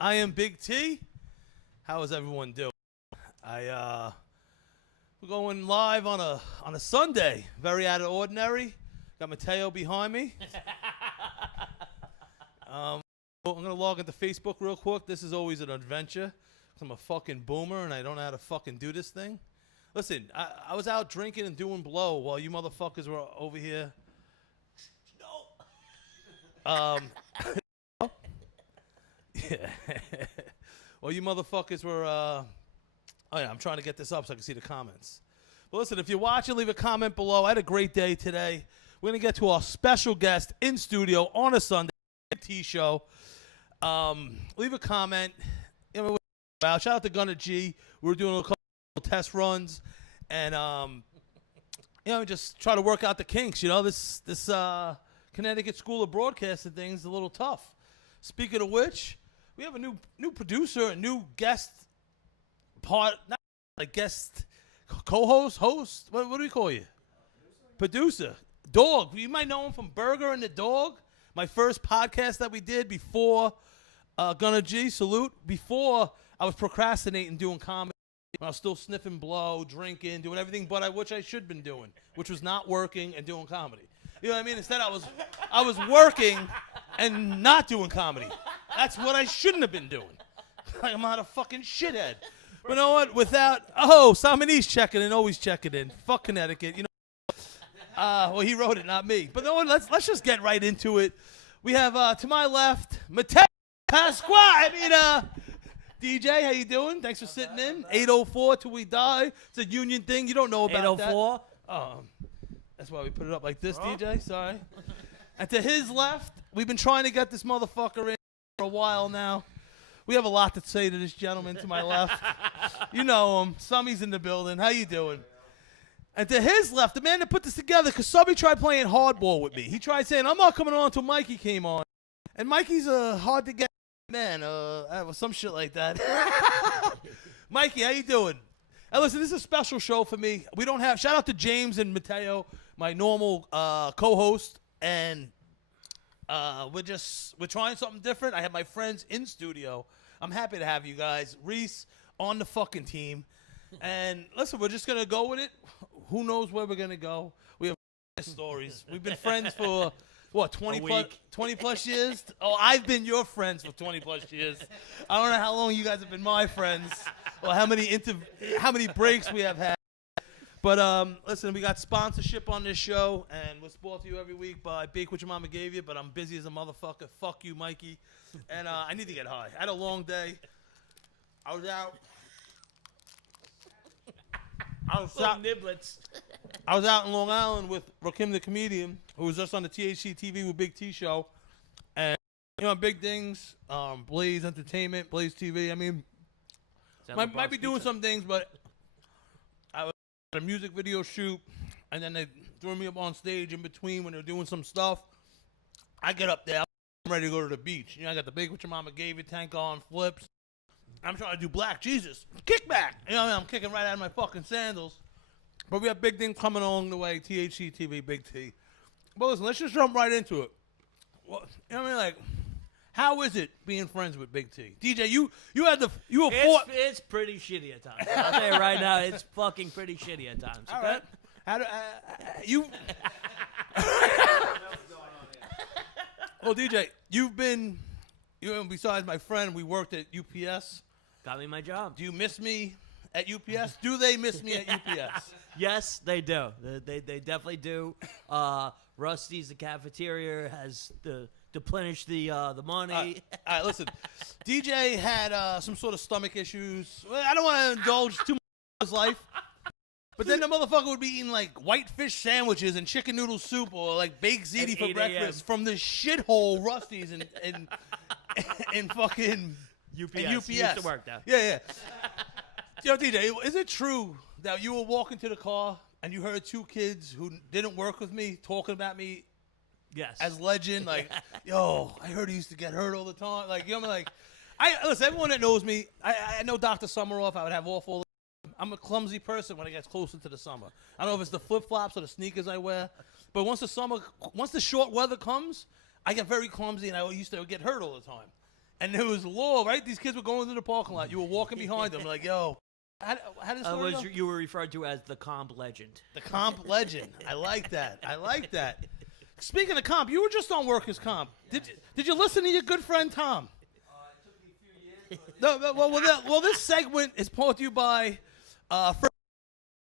I am Big T. How is everyone doing? We're going live on a Sunday. Very out of ordinary. Got Mateo behind me. I'm gonna log into Facebook real quick. This is always an adventure. I'm a fucking boomer and I don't know how to fucking do this thing. Listen, I was out drinking and doing blow while you motherfuckers were over here. No. Yeah. Well, you motherfuckers were, oh yeah, I'm trying to get this up so I can see the comments. But listen, if you're watching, leave a comment below. I had a great day today. We're going to get to our special guest in studio on a Sunday T-show. Leave a comment. You know, shout out to Gunner G. We were doing a couple test runs. And, you know, just try to work out the kinks. You know, this Connecticut School of Broadcasting thing is a little tough. Speaking of which, we have a new producer, a new guest guest co-host, host. What do we call you? Producer. Dog. You might know him from Burger and the Dog. My first podcast that we did before Gunner G, salute. Before I was procrastinating doing comedy. I was still sniffing blow, drinking, doing everything but which I should have been doing, which was not working and doing comedy. You know what I mean? Instead, I was working and not doing comedy. That's what I shouldn't have been doing. Like, I'm not a fucking shithead. But you know what? Simonese checking in, always checking in. Fuck Connecticut. You know. Well, he wrote it, not me. But you know what? Let's just get right into it. We have to my left, Mateo Pasqua. DJ, how you doing? Thanks for sitting in. 804 till we die. It's a union thing. You don't know about 804? that. That's why we put it up like this, DJ. Sorry. And to his left, we've been trying to get this motherfucker in for a while now. We have a lot to say to this gentleman to my left. You know him. Summy's in the building. How you doing? And to his left, the man that put this together, because Subby tried playing hardball with me. He tried saying, I'm not coming on until Mikey came on. And Mikey's hard to get man. Some shit like that. Mikey, how you doing? Hey, listen, this is a special show for me. We don't have, shout out to James and Mateo, my normal co-host, and we're trying something different. I have my friends in studio. I'm happy to have you guys. Reese on the fucking team. And listen, we're just going to go with it. Who knows where we're going to go? We have stories. We've been friends for, what, 20 plus years? Oh, I've been your friends for 20 plus years. I don't know how long you guys have been my friends or how many breaks we have had. But listen, we got sponsorship on this show, and we're brought to you every week by Bake What Your Mama Gave You, but I'm busy as a motherfucker. Fuck you, Mikey. And I need to get high. I had a long day. I was out in Long Island with Rakim the comedian, who was just on the THC TV with Big T show. And, you know, big things, Blaze Entertainment, Blaze TV. I mean, might be doing some things, but I was at a music video shoot, and then they threw me up on stage in between when they're doing some stuff. I get up there, I'm ready to go to the beach. You know, I got the Bake What Your Mama Gave You tank on, flips. I'm trying to do Black Jesus. Kickback. You know what I mean? I'm kicking right out of my fucking sandals. But we have big things coming along the way. THC TV, Big T. But listen, let's just jump right into it. Well, you know what I mean? Like, how is it being friends with Big T? DJ, you were It's pretty shitty at times. I'll tell you right now, it's fucking pretty shitty at times. All okay? right. How do you? Well, DJ, besides my friend, we worked at UPS. Got me my job. Do you miss me at UPS? Do they miss me at UPS? Yes, they do. They definitely do. Rusty's, the cafeteria, has deplenished the money. All right, listen. DJ had some sort of stomach issues. I don't want to indulge too much in his life. But then the motherfucker would be eating like white fish sandwiches and chicken noodle soup or like baked ziti for breakfast from the shithole Rusty's and fucking UPS. UPS. Used to work there. Yeah. Yo, DJ, is it true that you were walking to the car and you heard two kids who didn't work with me talking about me Yes. as legend? Like, yo, I heard he used to get hurt all the time. Like, you know what I mean? Like, listen, everyone that knows me, I know Dr. Summeroff. I would have off all the time. I'm a clumsy person when it gets closer to the summer. I don't know if it's the flip-flops or the sneakers I wear, but once the short weather comes, I get very clumsy and I used to get hurt all the time. And there was law, right? These kids were going to the parking lot. You were walking behind them, like, yo. How does the story go? You were referred to as the comp legend. The comp legend. I like that. I like that. Speaking of comp, you were just on workers' comp. Did you listen to your good friend Tom? It took me a few years. Well, this segment is brought to you by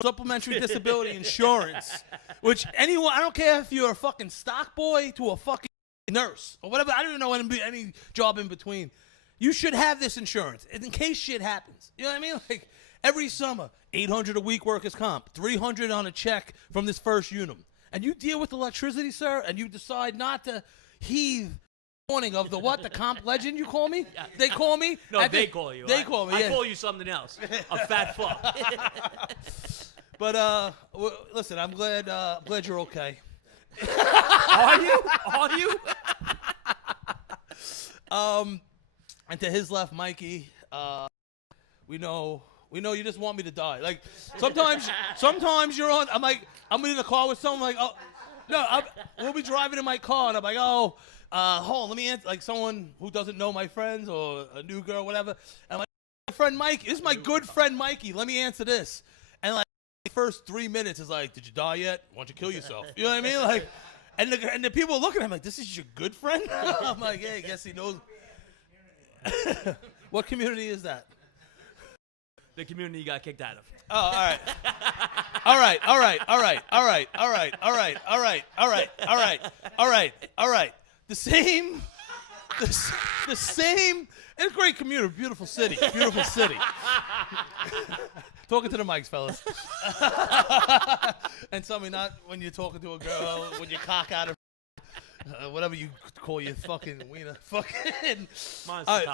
supplementary disability insurance, which anyone, I don't care if you're a fucking stock boy to a fucking nurse or whatever, I don't even know any job in between. You should have this insurance in case shit happens. You know what I mean? Like every summer, $800 a week workers' comp, $300 on a check from this first unum. And you deal with electricity, sir, and you decide not to heave warning of the what? The comp legend you call me? They call me? No, they call you. They call me, I yeah. call you something else. A fat fuck. But listen, I'm glad you're okay. Are you? Are you? And to his left, Mikey, we know you just want me to die. Like sometimes you're on. I'm in the car with someone. Like, oh no, we'll be driving in my car, and I'm like, oh, hold on, let me answer. Like someone who doesn't know my friends or a new girl, whatever. And my friend Mike, this is my good friend Mikey. Let me answer this. And like the first 3 minutes is like, did you die yet? Why don't you kill yourself? You know what I mean? Like, and the people are looking at him like, this is your good friend? I'm like, yeah, I guess he knows. What community is that? The community you got kicked out of. Oh, all right. All right, all right, all right, all right, all right, all right, all right, all right, all right, all right, all right. The same, it's a great community, beautiful city. Talking to the mics, fellas. And tell me not when you're talking to a girl, when you cock out of whatever you call your fucking wiener. Fucking. All right,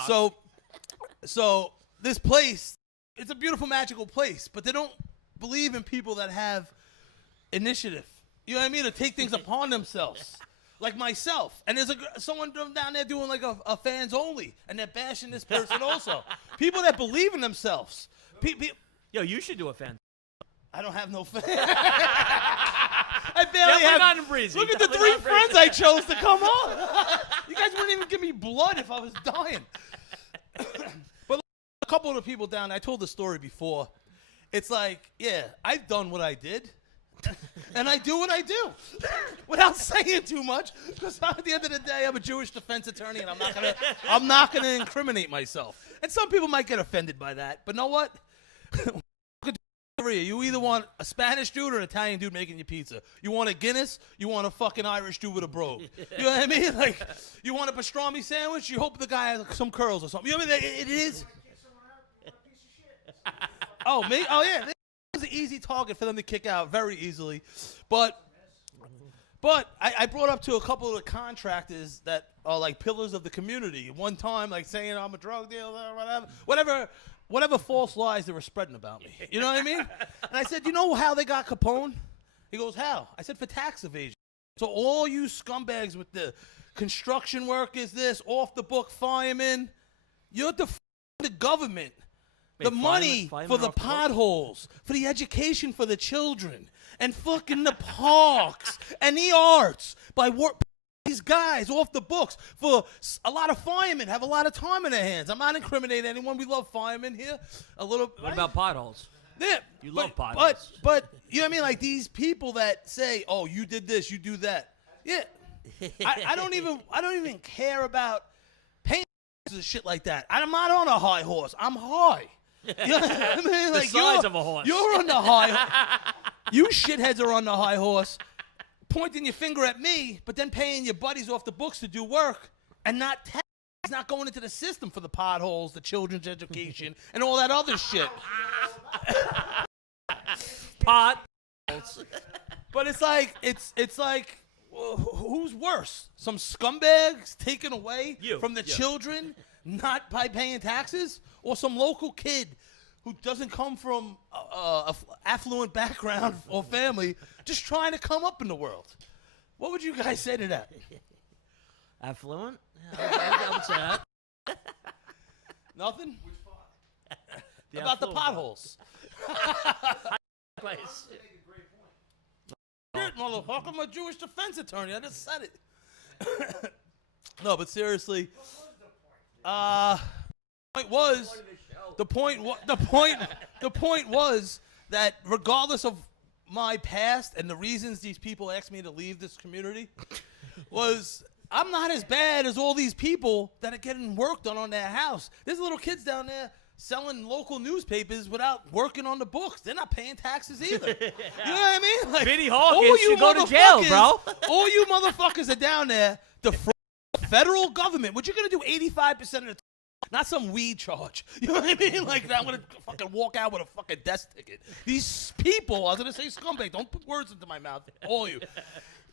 so this place, it's a beautiful, magical place, but they don't believe in people that have initiative. You know what I mean? To take things upon themselves. Like myself. And there's someone down there doing like a fans only, and they're bashing this person also. People that believe in themselves. Yo, you should do a fan. I don't have no fans. I barely have. Not in Breezy. Look at the 3 friends I chose to come on. You guys wouldn't even give me blood if I was dying. But a couple of the people down, I told the story before. It's like, yeah, I've done what I did. And I do what I do without saying too much, because at the end of the day, I'm a Jewish defense attorney, and I'm not gonna incriminate myself. And some people might get offended by that, but know what? You either want a Spanish dude or an Italian dude making you pizza. You want a Guinness, you want a fucking Irish dude with a brogue. You know what I mean? Like, you want a pastrami sandwich, you hope the guy has some curls or something. You know what I mean? It is. Oh, me? Oh, yeah. It was an easy target for them to kick out very easily. But I brought up to a couple of the contractors that are like pillars of the community. One time, like saying I'm a drug dealer or whatever false lies they were spreading about me. You know what I mean? And I said, you know how they got Capone? He goes, how? I said, for tax evasion. So all you scumbags with the construction workers, this, off the book firemen, you're the government. The money for the potholes, for the education for the children, and fucking the parks and the arts by these guys off the books. For a lot of firemen have a lot of time in their hands. I'm not incriminating anyone. We love firemen here. A little. What about potholes? Yeah, you love potholes. But you know what I mean? Like these people that say, "Oh, you did this, you do that." Yeah, I don't even care about paying and shit like that. I'm not on a high horse. I'm high. You know what I mean? Like the size of a horse. You're on the high. You shitheads are on the high horse, pointing your finger at me, but then paying your buddies off the books to do work and not going into the system for the potholes, the children's education, and all that other shit. Pot. But it's like, who's worse? Some scumbags taken away from the children, not by paying taxes, or some local kid who doesn't come from a affluent background or family, just trying to come up in the world? What would you guys say to that? Affluent? I would say that. Nothing? Which part? About the potholes. Place. Motherfucker, I'm a Jewish defense attorney. I just said it. No, but seriously. What was the point? The point was that regardless of my past and the reasons these people asked me to leave this community, was I'm not as bad as all these people that are getting work done on their house. There's little kids down there selling local newspapers without working on the books. They're not paying taxes either. You know what I mean? Like, Vinnie Hawkins should go to jail, bro. All you motherfuckers are down there. The federal government, what you're going to do 85% of the time, not some weed charge. You know what I mean? Like, I'm going to fucking walk out with a fucking death ticket. These people, I was going to say scumbag, don't put words into my mouth, all you.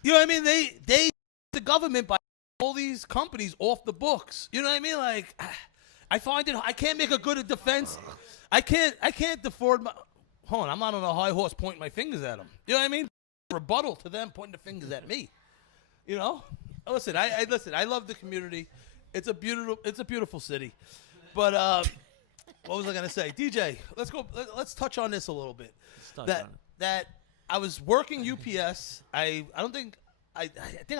You know what I mean? They the government by all these companies off the books. You know what I mean? Like, I find it, I can't make a good defense. I can't afford my, hold on, I'm not on a high horse pointing my fingers at them. You know what I mean? Rebuttal to them pointing the fingers at me. You know? Listen, I love the community. It's a beautiful city. But what was I gonna say? DJ, let's touch on this a little bit. That I was working UPS. I think I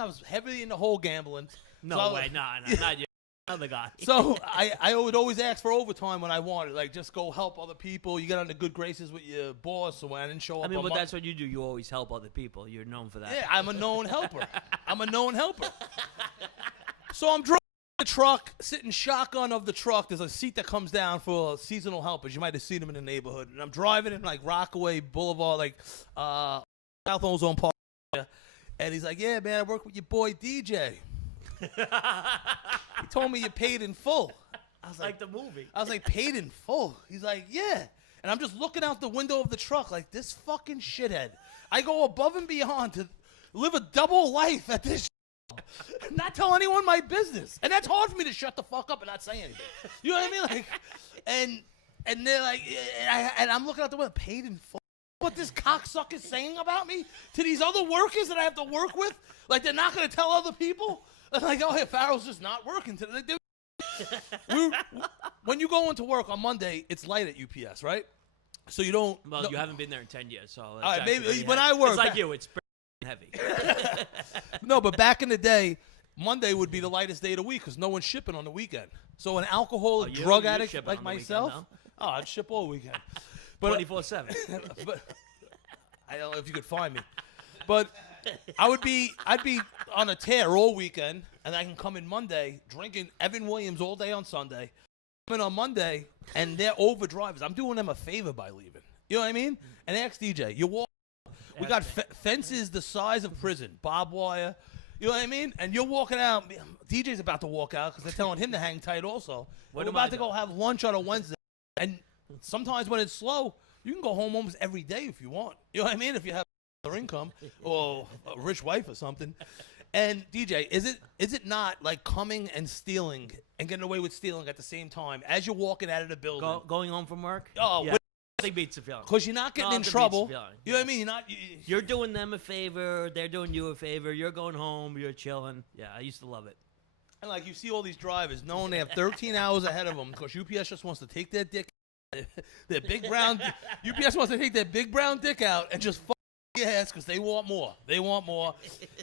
was heavily in the whole gambling. No way, not you. Other guy. So I would always ask for overtime when I wanted, like just go help other people. You get into good graces with your boss, so when I didn't show up. I mean, but that's what you do. You always help other people. You're known for that. Yeah, I'm a known helper. So I'm driving the truck, sitting shotgun of the truck. There's a seat that comes down for seasonal helpers. You might have seen them in the neighborhood. And I'm driving in like Rockaway Boulevard, like South Ozone Park. And he's like, "Yeah, man, I work with your boy DJ." He told me you paid in full. I was like the movie. I was like, paid in full? He's like, yeah. And I'm just looking out the window of the truck like, this fucking shithead. I go above and beyond to live a double life at this not tell anyone my business. And that's hard for me to shut the fuck up and not say anything. You know what I mean? Like, and they're like, and I'm looking out the window, paid in full. What this cocksucker's saying about me to these other workers that I have to work with? Like, they're not going to tell other people? I'm like, oh, hey, Farrell's just not working today. When you go into work on Monday, it's light at UPS, right? So you don't. Well, you haven't been there in 10 years, so. All right, maybe when I work. It's like you, it's heavy. No, but back in the day, Monday would be the lightest day of the week because no one's shipping on the weekend. So an alcoholic drug addict like myself, I'd ship all weekend. 24/7. But I don't know if you could find me. But I'd be on a tear all weekend, and I can come in Monday drinking Evan Williams all day on Sunday. Come in on Monday, and they're overdrivers. I'm doing them a favor by leaving. You know what I mean? And ask DJ. You walk. We got fences the size of prison, barbed wire. You know what I mean? And you're walking out. DJ's about to walk out because they're telling him to hang tight also. We're about to go have lunch on a Wednesday. And sometimes when it's slow, you can go home almost every day if you want. You know what I mean? If you have other income or a rich wife or something. And DJ, is it not like coming and stealing and getting away with stealing at the same time as you're walking out of the building? Going home from work? Oh, yeah. Nothing beats the feeling. Because you're not getting in trouble. You know what I mean? You're doing them a favor. They're doing you a favor. You're going home. You're chilling. Yeah, I used to love it. And like you see all these drivers knowing they have 13 hours ahead of them because UPS just wants to take their dick, their big brown. UPS wants to take their big brown dick out and just fuck your ass because they want more. They want more.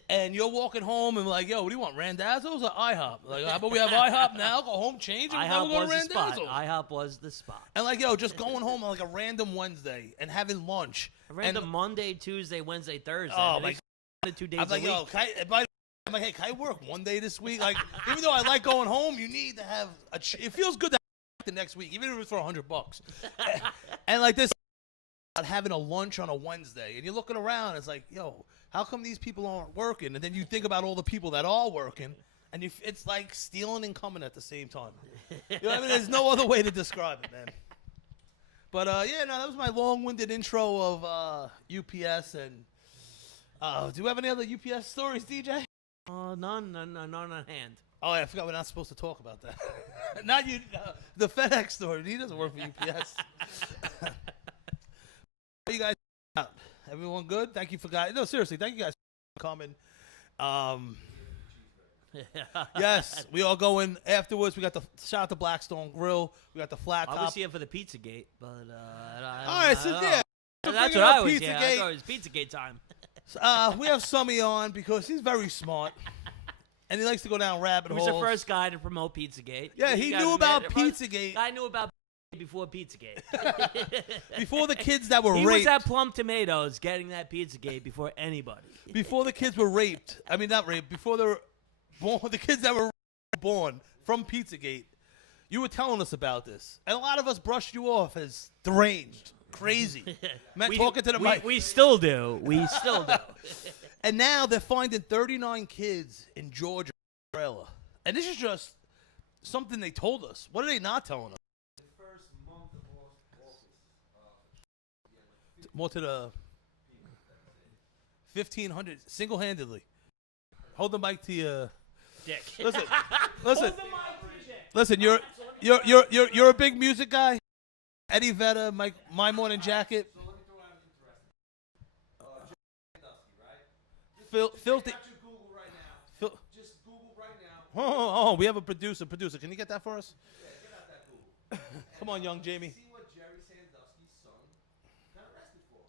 And you're walking home and like, yo, what do you want, Randazzo's or IHOP? Like, how about we have IHOP now? Go home, change, and IHOP go was to the spot. Randazzo's. IHOP was the spot. And like, yo, just going home on like a random Wednesday and having lunch. A random Monday, Tuesday, Wednesday, Thursday. Oh my God. 2 days I'm like, a week. yo, I'm like, hey, can I work one day this week? Like, even though I like going home, you need to have it feels good to have the next week, even if it's for $100. And like this, having a lunch on a Wednesday, and you're looking around, it's like, yo, how come these people aren't working? And then you think about all the people that are working, and it's like stealing and coming at the same time. You know what I mean? There's no other way to describe it, man. But yeah, no, that was my long-winded intro of UPS. And do you have any other UPS stories, DJ? None on hand. Oh, I forgot we're not supposed to talk about that. Not you. The FedEx story. He doesn't work for UPS. You guys, everyone good? Thank you for guys. No, seriously, thank you guys for coming. Yes, we all go in afterwards. We got the shout out to Blackstone Grill. We got the flat top. I was here for the Pizzagate, but all right, so yeah, that's what I was. Yeah, I thought it was Pizzagate time. We have Summy on because he's very smart. and he likes to go down rabbit He holes. was the first guy to promote Pizzagate. Yeah, he knew about Pizzagate. Guy knew about before Pizzagate. Before the kids that were He raped. was at Plum Tomatoes getting that Pizzagate before anybody. Before the kids were raped. I mean, not raped. Before they were born, the kids that were born from Pizzagate. You were telling us about this, and a lot of us brushed you off as deranged, crazy. Man, talking to the mic. We still do. We still do. And now they're finding 39 kids in Georgia, trailer. And this is just something they told us. What are they not telling us? The first month of August. More to the 1,500 single-handedly. Hold the mic to your Dick. listen. Hold the mic to your dick. Listen. You're a big music guy. Eddie Vedder, My Morning Jacket. So let me throw out an interesting. Sandusky, right? Filthy. Got your Google right now. Fil- Just Google right now. Oh, we have a producer. Producer, can you get that for us? Yeah, get out that Google. Come on, young Jamie. See what Jerry Sandusky's son got arrested for.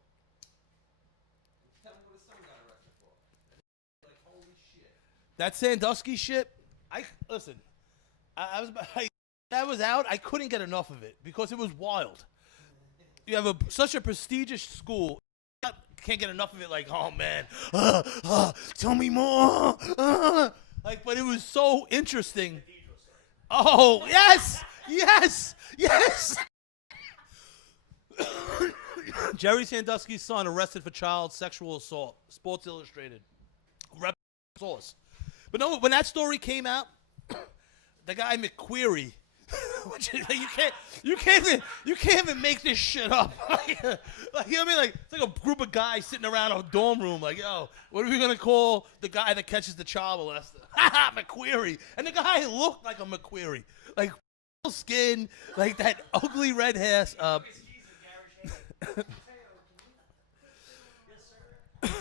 Tell me what his son got arrested for. Like, holy shit. That Sandusky shit. Listen. I was that was out. I couldn't get enough of it because it was wild. You have such a prestigious school. I can't get enough of it. Like, oh man, tell me more. Like, but it was so interesting. Oh yes. Jerry Sandusky's son arrested for child sexual assault. Sports Illustrated. Rep source. But no, when that story came out, the guy McQueary, which is, you can't even make this shit up. Like, you know what I mean? Like, it's like a group of guys sitting around a dorm room. Like, yo, what are we gonna call the guy that catches the child molester? McQueary. And the guy looked like a McQueary, like skin, like that ugly red hair.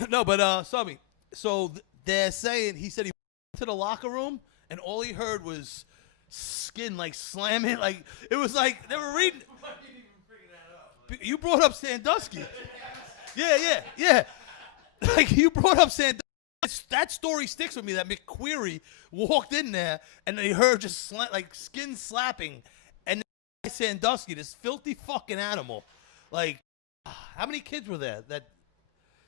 No, but Subby. So they're saying he said he went to the locker room and all he heard was skin like slamming. Like it was like they were reading. You brought up Sandusky. Yeah. Like you brought up Sandusky. That story sticks with me. That McQueary walked in there and they heard just like skin slapping, and Sandusky, this filthy fucking animal. Like, how many kids were there that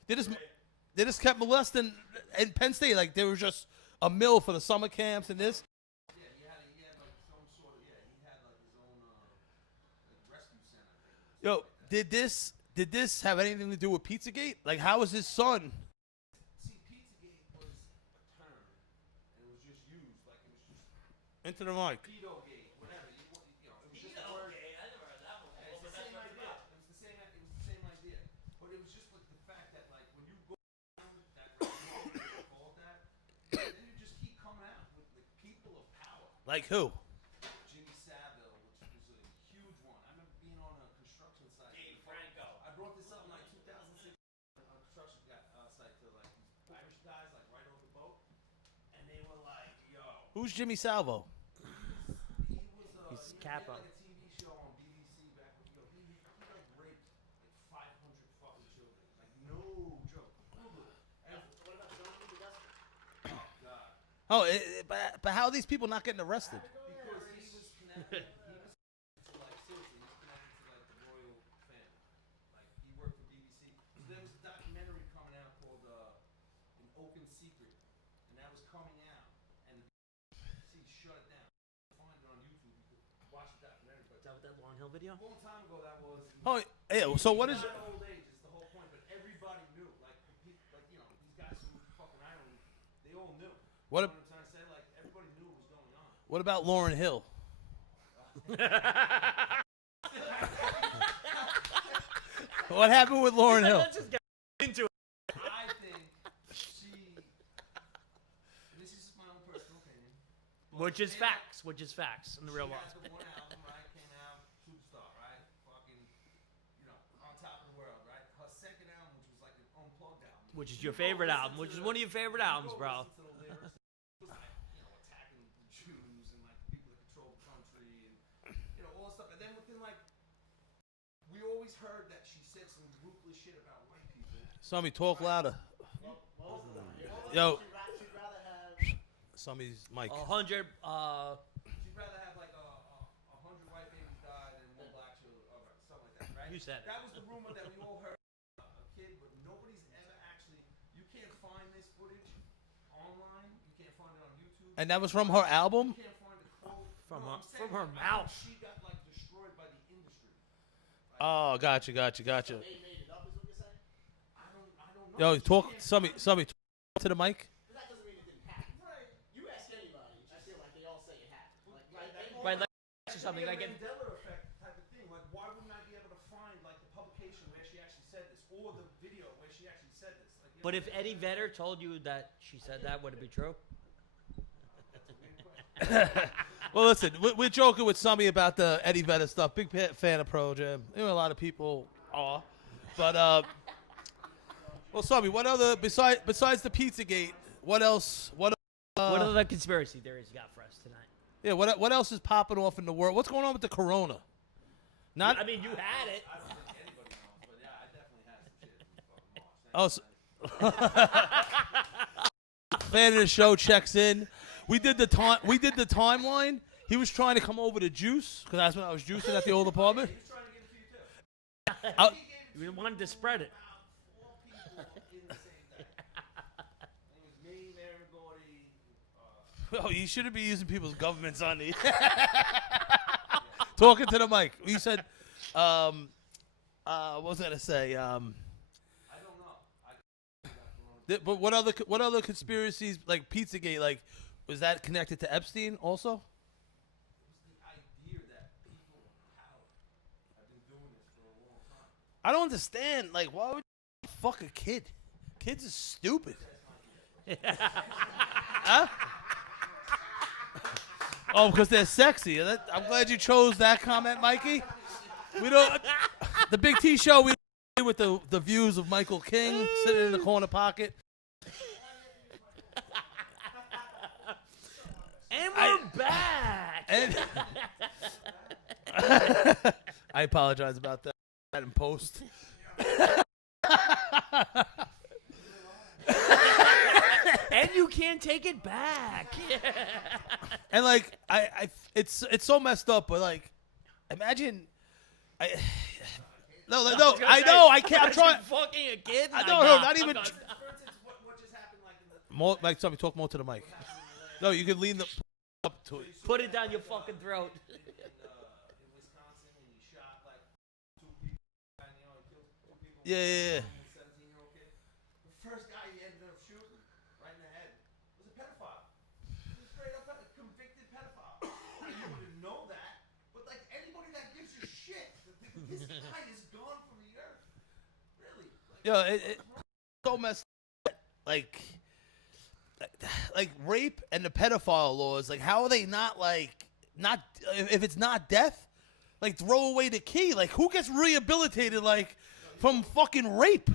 they just kept molesting in Penn State? Like there was just a mill for the summer camps and this. Yeah, he had like some sort of, he had like his own like rescue center. Yo, did this have anything to do with Pizzagate? Like, how was his son? See, Pizzagate was a term, and it was just used like it was just Into the mic. Pedogate, whatever. It was just a word. I never heard that one. It's the same idea. It was the same idea. But it was just like the fact that like when you go down that road, they call it that, then you just keep coming out with like people of power. Like who? Jimmy Savile, which was a huge one. I remember being on a construction site. Dave Franco. I brought this up in like 2006 on a construction site to like these Irish guys like right over the boat, and they were like, "Yo." Who's Jimmy Salvo? He was He's he Capo. had like a TV show on BBC back when he like raped like 500 fucking children. Like no joke. And what about John? Oh God. Oh, but how are these people not getting arrested? Because he was connected. He was to like seriously. He was connected to like the royal family. Like he worked for BBC. So there was a documentary coming out called "An Open Secret," and that was coming out, and the BBC shut it down. Find it on YouTube. You could watch the documentary. But Is that what that Long Hill video? a long time ago, that was. Oh, yeah. So what is? Not old age is the whole point, but everybody knew. Like these guys who were fucking Ireland, they all knew. What? You know what I'm trying to say? Like everybody knew what was going on. What about Lauryn Hill? What happened with Lauryn Hill? Let's just get into it. I think she. This is just my own personal opinion. Which is facts in the real She world. had the one album, right? Came out, superstar, right? Fucking, on top of the world, right? Her second album, which was like an unplugged album. Which is your favorite album, which is one of your favorite albums, bro. Listen to the lyrics. It was like, attacking the Jews and like the people that control the country and all that stuff. And then within like, we always heard that she said some ruthless shit about white people. Somebody talk louder. Yo. Summy's mic. 100. She'd rather have like 100 white babies die than one black child or something like that, right? You said it. That was the rumor that we all heard. A kid, but nobody's ever actually. You can't find this footage online. You can't find it on YouTube. And that was from her album? You can't find a quote From no, her- I'm saying from her I mouth. think she got like destroyed by the industry. Oh, gotcha. They made it up, is what you're saying? I don't know. Yo, talk, Summy, talk to the mic. But that doesn't mean it didn't happen. Right. You ask anybody, I feel like they all say it happened. Right, like or something. Like if, Mandela effect type of thing. Like, why wouldn't I be able to find like the publication where she actually said this, or the video where she actually said this? Like, you but know, if Eddie Vedder told you that she said that, would it be true? Well, listen, we're joking with Summy about the Eddie Vedder stuff. Big fan of Pearl Jam. You know, a lot of people are. But, well, Summy, what other, besides the Pizzagate, what else? What other conspiracy theories you got for us tonight? Yeah, what else is popping off in the world? What's going on with the corona? Not. I mean, you had it. I don't think anybody knows, but yeah, I definitely had some shit in fucking March. Fan of the show checks in. We did the timeline. He was trying to come over to juice because that's when I was juicing at the old apartment. He was trying to get it for you too. I- You wanted to spread it. About 4 people in the same day. It was me, Mary Gordy. Oh, you shouldn't be using people's governments on the talking to the mic. You said, what was I gonna say? I don't know. But what other conspiracies like Pizzagate? Like, was that connected to Epstein also? It was the idea that people in power have been doing this for a long time. I don't understand. Like, why would you fuck a kid? Kids are stupid. Huh? Oh, because they're sexy. I'm glad you chose that comment, Mikey. We don't. The Big T Show. We with the views of Michael King sitting in the corner pocket. And we're back. And I apologize about that in post. And you can't take it back. And like it's so messed up, but like, imagine. No, I know, I can't. I'm trying. Fucking a kid. I don't know, not even. For instance, what just happened like in the More, Mike, sorry, talk more to the mic. No, you can lean up to it. Put it down your fucking throat. in Wisconsin and he shot like 2 people and he killed 2 people. Yeah. A 17-year-old kid. The first guy he ended up shooting right in the head was a pedophile. He was a straight up convicted pedophile. You wouldn't know that, but like anybody that gives a shit, this guy is gone from the earth. Really? Like, Yo, it's so messed up. Like rape and the pedophile laws, like how are they not if it's not death, like throw away the key. Like who gets rehabilitated like from fucking rape?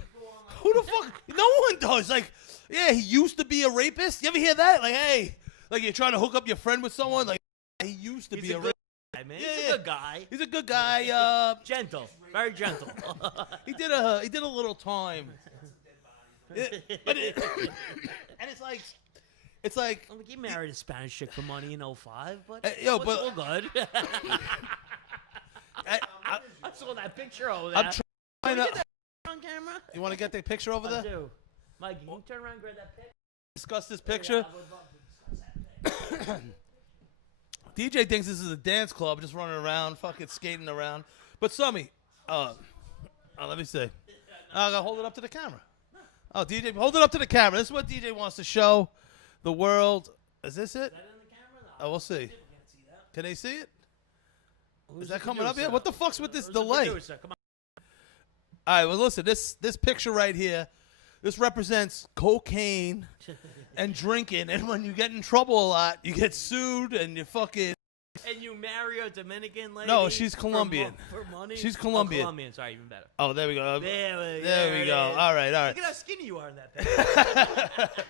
Who the fuck? No one does. Like, yeah, he used to be a rapist. You ever hear that? Like, hey, like you're trying to hook up your friend with someone. Like he used to be a rapist. Guy, man. Yeah, He's yeah. a good guy. He's a good guy. Gentle. Very gentle. He did a little time. And it's like Like he married a Spanish chick for money in 05, but yo, it's but- all good. I I saw that picture over there. I'm trying to. On camera? You want to get the picture over I there? do. Mike, can you turn around and grab that picture? Discuss this picture. Yeah, I would love to discuss that picture. DJ thinks this is a dance club, just running around, fucking skating around. But Summy, let me see. I gotta hold it up to the camera. Oh, DJ, hold it up to the camera. This is what DJ wants to show the world. Is this it? Is that in the camera? No. Oh, we'll see. People can't see that. Can they see it? Who's Is the that coming up producer? yet? What the fuck's with this Who's the delay? producer? Come on. All right, well, listen, this picture right here, this represents cocaine and drinking. And when you get in trouble a lot, you get sued and you fucking... And you marry a Dominican lady? No, she's Colombian. For money? She's Colombian. Oh, Colombian. Sorry, even better. Oh, there we go. There we it go. is. All right. Look at how skinny you are in that picture.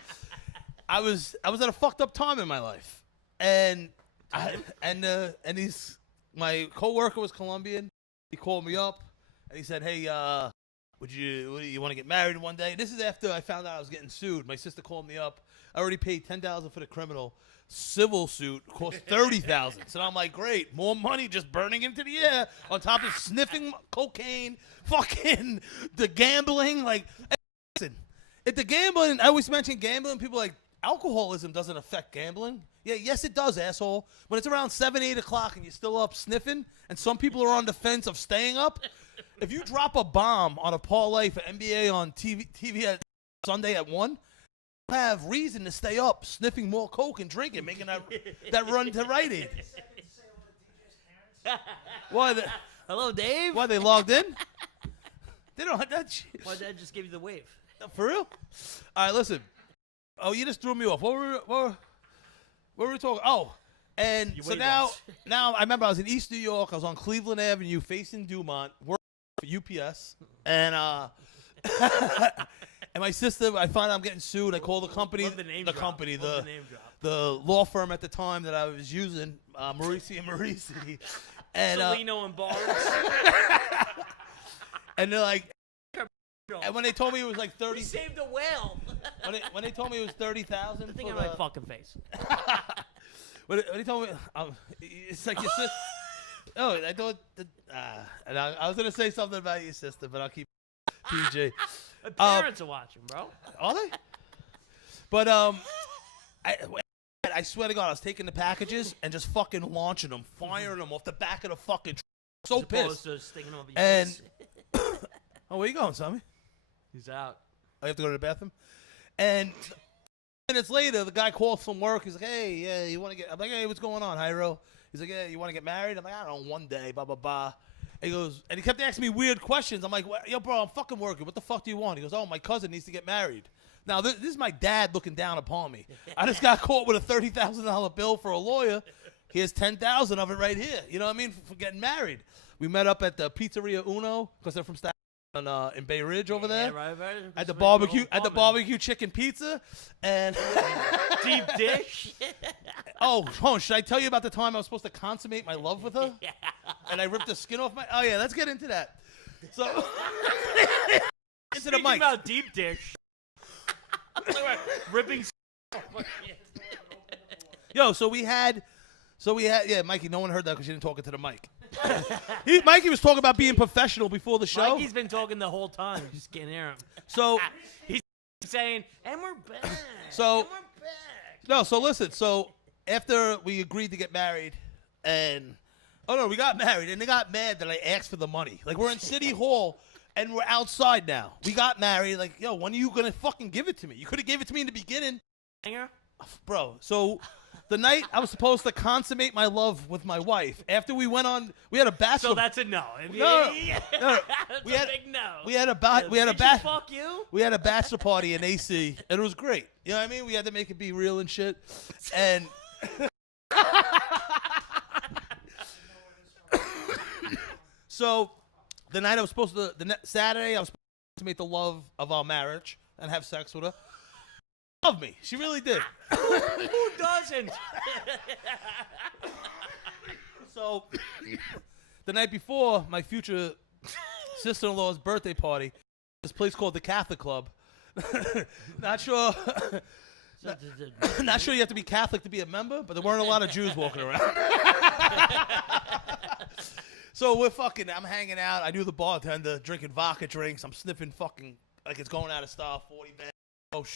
I was at a fucked up time in my life, and my coworker was Colombian. He called me up and he said, "Hey, would you want to get married one day?" This is after I found out I was getting sued. My sister called me up. I already paid $10,000 for the criminal. Civil suit cost $30,000. So I'm like, great, more money just burning into the air on top of sniffing cocaine, fucking the gambling. Like, listen, if the gambling, I always mention gambling. People are like, alcoholism doesn't affect gambling. Yeah, yes, it does, asshole. When it's around 7, 8 o'clock and you're still up sniffing, and some people are on the fence of staying up, if you drop a bomb on a parlay for NBA on TV at Sunday at 1, have reason to stay up sniffing more coke and drinking, making that run to Rite Aid. Why? Hello, Dave. Why they logged in? They don't have that shit. Why did I just give you the wave? For real? All right, listen. Oh, you just threw me off. What were we talking? Oh, and You so waved now us. I remember I was in East New York. I was on Cleveland Avenue facing Dumont, working for UPS, and and my sister, I find I'm getting sued. I call the company, Love the name drop. Love the name drop. the law firm at the time that I was using, Marisi and Marisi, and Salino and Barnes. and they're like, and when they told me it was like We 30, saved a whale. when they told me it was 30,000, The thing on my fucking face. when they told me, it's like your sister. Oh, I thought, and I was gonna say something about your sister, but I'll keep PG. My parents are watching, bro. Are they? But I swear to God, I was taking the packages and just fucking launching them, firing them off the back of the fucking. So As opposed pissed. to sticking them up your And face. oh, where you going, Sammy? He's out. I have to go to the bathroom. And minutes later, the guy calls from work. He's like, "Hey, yeah, you want to get?" I'm like, "Hey, what's going on, Hyro?" He's like, "Yeah, you want to get married?" I'm like, "I don't know, one day, blah blah blah." And he goes, and he kept asking me weird questions. I'm like, "Yo, bro, I'm fucking working. What the fuck do you want?" He goes, "Oh, my cousin needs to get married." Now, this is my dad looking down upon me. I just got caught with a $30,000 bill for a lawyer. Here's 10,000 of it right here. You know what I mean? For getting married. We met up at the Pizzeria Uno because they're from in Bay Ridge over there. Right. At the barbecue chicken pizza, and Deep dish. oh, should I tell you about the time I was supposed to consummate my love with her? Yeah. And I ripped the skin off my. Oh yeah, let's get into that. So into the Speaking mic. about deep dish. Ripping. Yo, so we had, yeah, Mikey. No one heard that because you didn't talk into the mic. Mikey was talking about being professional before the show. Mikey's been talking the whole time. You just can't hear him. So He's saying, and we're back. So- and we're back. no, so listen. So after we agreed to get married, and we got married, and they got mad that I asked for the money. Like we're in City Hall. And we're outside now. We got married. Like, yo, when are you gonna fucking give it to me? You could have gave it to me in the beginning, Hanger? bro. So, the night I was supposed to consummate my love with my wife. After we went on, we had a bachelor. So that's a no. No. That's We a had- big no. we had a Did you fuck you? we had a bachelor party in AC, and it was great. You know what I mean? We had to make it be real and shit. And so. The night I was supposed to, Saturday, I was supposed to make the love of our marriage and have sex with her. Love me. She really did. Who doesn't? So, the night before my future sister-in-law's birthday party, this place called the Catholic Club. Not sure you have to be Catholic to be a member, but there weren't a lot of Jews walking around. So I'm hanging out. I do the bartender, drinking vodka drinks. I'm sniffing fucking, like it's going out of style, 40 bags. Oh,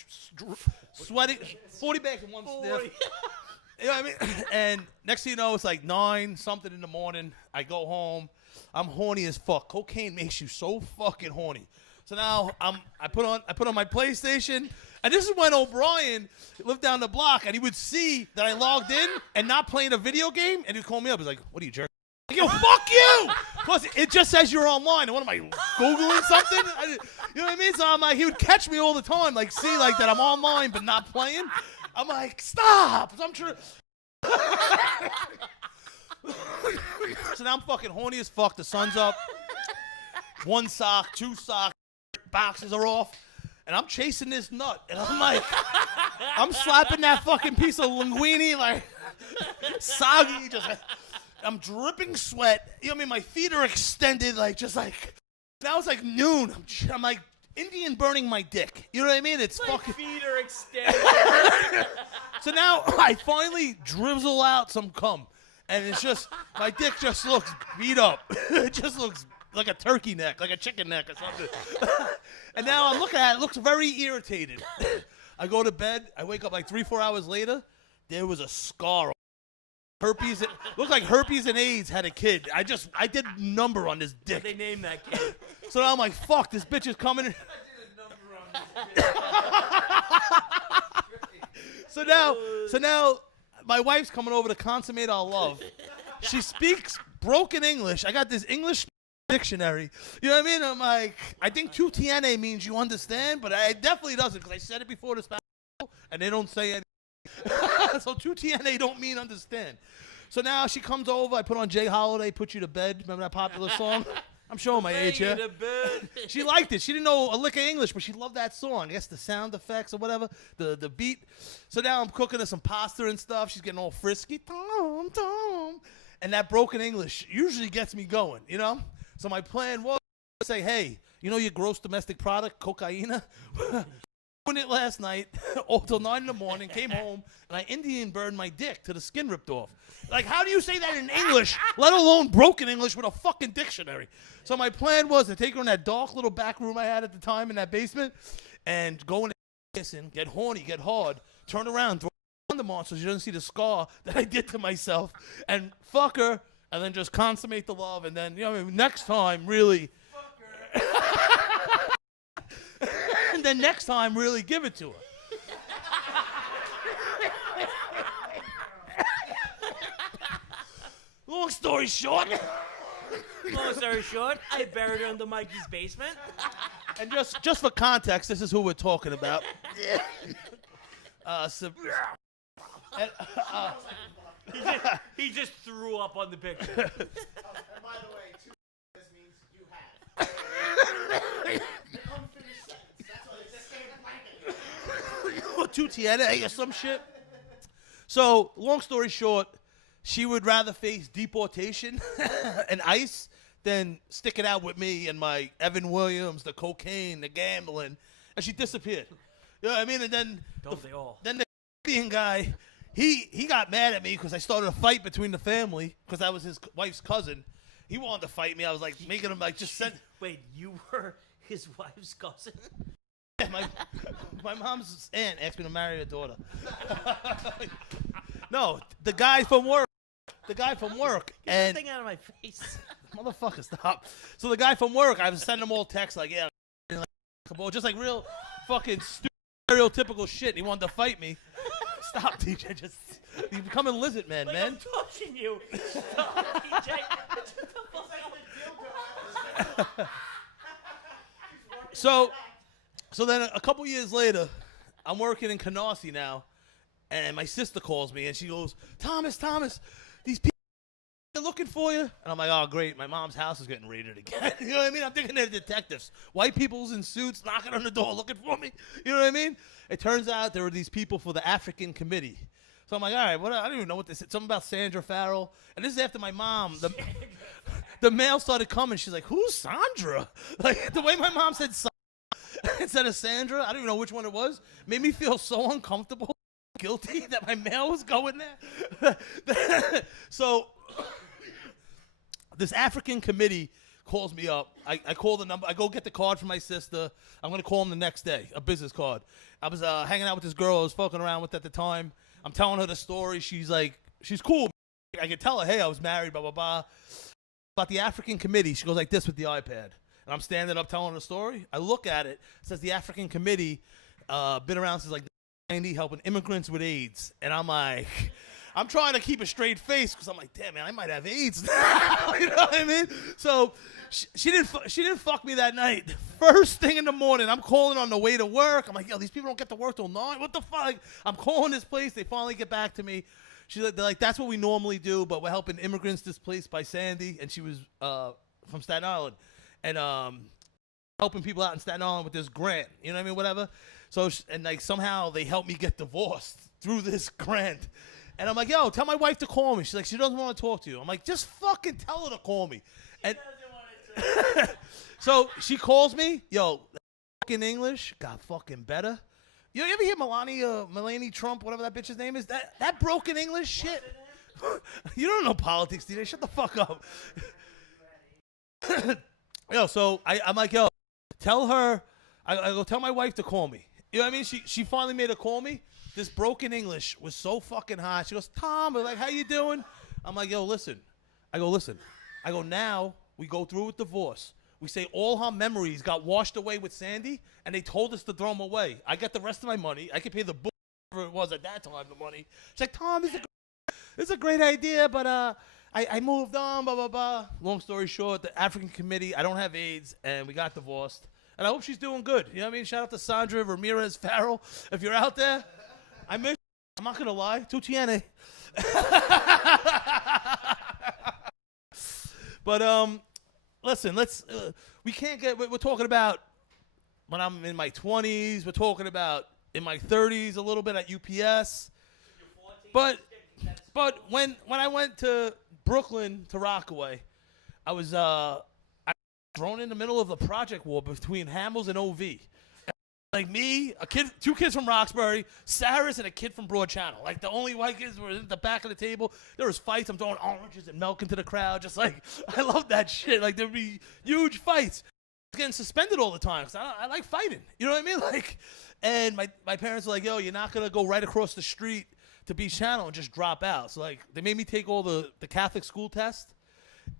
sweating, 40 bags in one sniff. You know what I mean? And next thing you know, it's like 9 something in the morning. I go home. I'm horny as fuck. Cocaine makes you so fucking horny. So now I put on my PlayStation. And this is when O'Brien lived down the block, and he would see that I logged in and not playing a video game, and he'd call me up. He's like, "What are you, jerk?" Yo, fuck you! Plus, it just says you're online. And what am I, Googling something? You know what I mean? So I'm like, he would catch me all the time, like, see, like, that I'm online but not playing. I'm like, stop! I'm trying. So now I'm fucking horny as fuck. The sun's up. 1 sock, 2 socks, boxes are off. And I'm chasing this nut. And I'm like, I'm slapping that fucking piece of linguine, like, soggy, just like. I'm dripping sweat. You know what I mean? My feet are extended, like, just like, now it's like noon. I'm like, Indian burning my dick. You know what I mean? It's My fucking. feet are extended. So now I finally drizzle out some cum, and it's just my dick just looks beat up. It just looks like a turkey neck, like a chicken neck or something. And now I'm looking at it, it looks very irritated. I go to bed. I wake up like 3-4 hours later. There was a scar. Herpes. Looked like herpes and AIDS had a kid. I did a number on this dick. They named that kid. So now I'm like, fuck, this bitch is coming in. So now, my wife's coming over to consummate our love. She speaks broken English. I got this English dictionary. You know what I mean? I'm like, I think tu tiene means you understand, but it definitely doesn't because I said it before this and they don't say anything. So tu tiene don't mean understand. So now she comes over. I put on Jay Holiday, Put You to Bed. Remember that popular song? I'm showing my age here. She liked it. She didn't know a lick of English, but she loved that song. I guess the sound effects or whatever, the beat. So now I'm cooking her some pasta and stuff. She's getting all frisky. Tom, Tom. And that broken English usually gets me going, you know? So my plan was to say, hey, you know your gross domestic product, cocaine? Doing it last night, all till 9 in the morning, came home, and I Indian burned my dick till the skin ripped off. Like, how do you say that in English, let alone broken English with a fucking dictionary? So my plan was to take her in that dark little back room I had at the time in that basement and go in there, kissing, get horny, get hard, turn around, throw a condom on so she doesn't see the scar that I did to myself, and fuck her, and then just consummate the love, and then, you know, next time, really... And then next time, really give it to her. Long story short, I buried her under Mikey's basement. and just for context, this is who we're talking about. He just threw up on the picture. And by the way, two this means you have. An unfinished sentence. That's what it's just saying blanket. Tu tiene or some shit. So, long story short, she would rather face deportation and ICE than stick it out with me and my Evan Williams, the cocaine, the gambling, and she disappeared. You know what I mean? And then then the Indian guy, he got mad at me because I started a fight between the family because I was his wife's cousin. He wanted to fight me. I was like making him like just send. Wait, you were his wife's cousin? My mom's aunt asked me to marry her daughter. No, the guy from work. The guy from work. Get And that thing out of my face. motherfucker, stop. So the guy from work, I was sending him all texts like, yeah, just like real fucking stupid, stereotypical shit. He wanted to fight me. Stop, DJ. Just you becoming lizard man, Like man. I'm touching you. Stop, DJ. So then a couple years later, I'm working in Canarsie now, and my sister calls me and she goes, Thomas, these people are looking for you. And I'm like, oh, great. My mom's house is getting raided again. You know what I mean? I'm thinking they're detectives. White people's in suits knocking on the door looking for me. You know what I mean? It turns out there were these people for the African Committee. So I'm like, all right, I don't even know what this is. Something about Sandra Farrell. And this is after my mom, the mail started coming. She's like, who's Sandra? Like, the way my mom said Sandra instead of Sandra, I don't even know which one it was, made me feel so uncomfortable, guilty that my mail was going there. So this African committee calls me up. I call the number. I go get the card from my sister. I'm going to call him the next day, a business card. I was hanging out with this girl I was fucking around with at the time. I'm telling her the story. She's like, she's cool. I could tell her, hey, I was married, blah, blah, blah. About the African committee, she goes like this with the iPad. And I'm standing up telling the story. I look at it. It says the African Committee been around since like 90, helping immigrants with AIDS. And I'm like, I'm trying to keep a straight face because I'm like, damn, man, I might have AIDS now. You know what I mean? So she didn't fuck me that night. First thing in the morning, I'm calling on the way to work. I'm like, yo, these people don't get to work till 9. What the fuck? I'm calling this place. They finally get back to me. They're like, that's what we normally do, but we're helping immigrants displaced by Sandy. And she was from Staten Island. And helping people out in Staten Island with this grant, you know what I mean, whatever. So, and like somehow they helped me get divorced through this grant. And I'm like, yo, tell my wife to call me. She's like, she doesn't want to talk to you. I'm like, just fucking tell her to call me. And so she calls me, yo, broken English got fucking better. You ever hear Melania Trump, whatever that bitch's name is? That broken English shit. You don't know politics, DJ. Shut the fuck up. Yo, so I'm like, yo, tell her. I go tell my wife to call me. You know what I mean? She finally made her call me. This broken English was so fucking hot. She goes, Tom, I'm like, how you doing? I'm like, yo, listen. I go, now we go through with divorce. We say all her memories got washed away with Sandy, and they told us to throw them away. I got the rest of my money. I could pay the book, whatever it was at that time, the money. She's like, Tom, it's a great idea, but I moved on, blah, blah, blah. Long story short, the African committee, I don't have AIDS, and we got divorced. And I hope she's doing good. You know what I mean? Shout out to Sandra Ramirez Farrell. If you're out there, I miss you. I'm not going to lie. Tu tiene. But, listen, we can't we're talking about when I'm in my 20s. We're talking about in my 30s a little bit at UPS. But when I went to Brooklyn to Rockaway, I was thrown in the middle of the project war between Hamels and OV. Like me, two kids from Roxbury, Saris, and a kid from Broad Channel. Like the only white kids were at the back of the table. There was fights. I'm throwing oranges and milk into the crowd. Just like, I love that shit. Like there'd be huge fights. I was getting suspended all the time because I like fighting. You know what I mean? Like, and my parents were like, yo, you're not going to go right across the street to Beach Channel and just drop out. So like they made me take all the Catholic school test.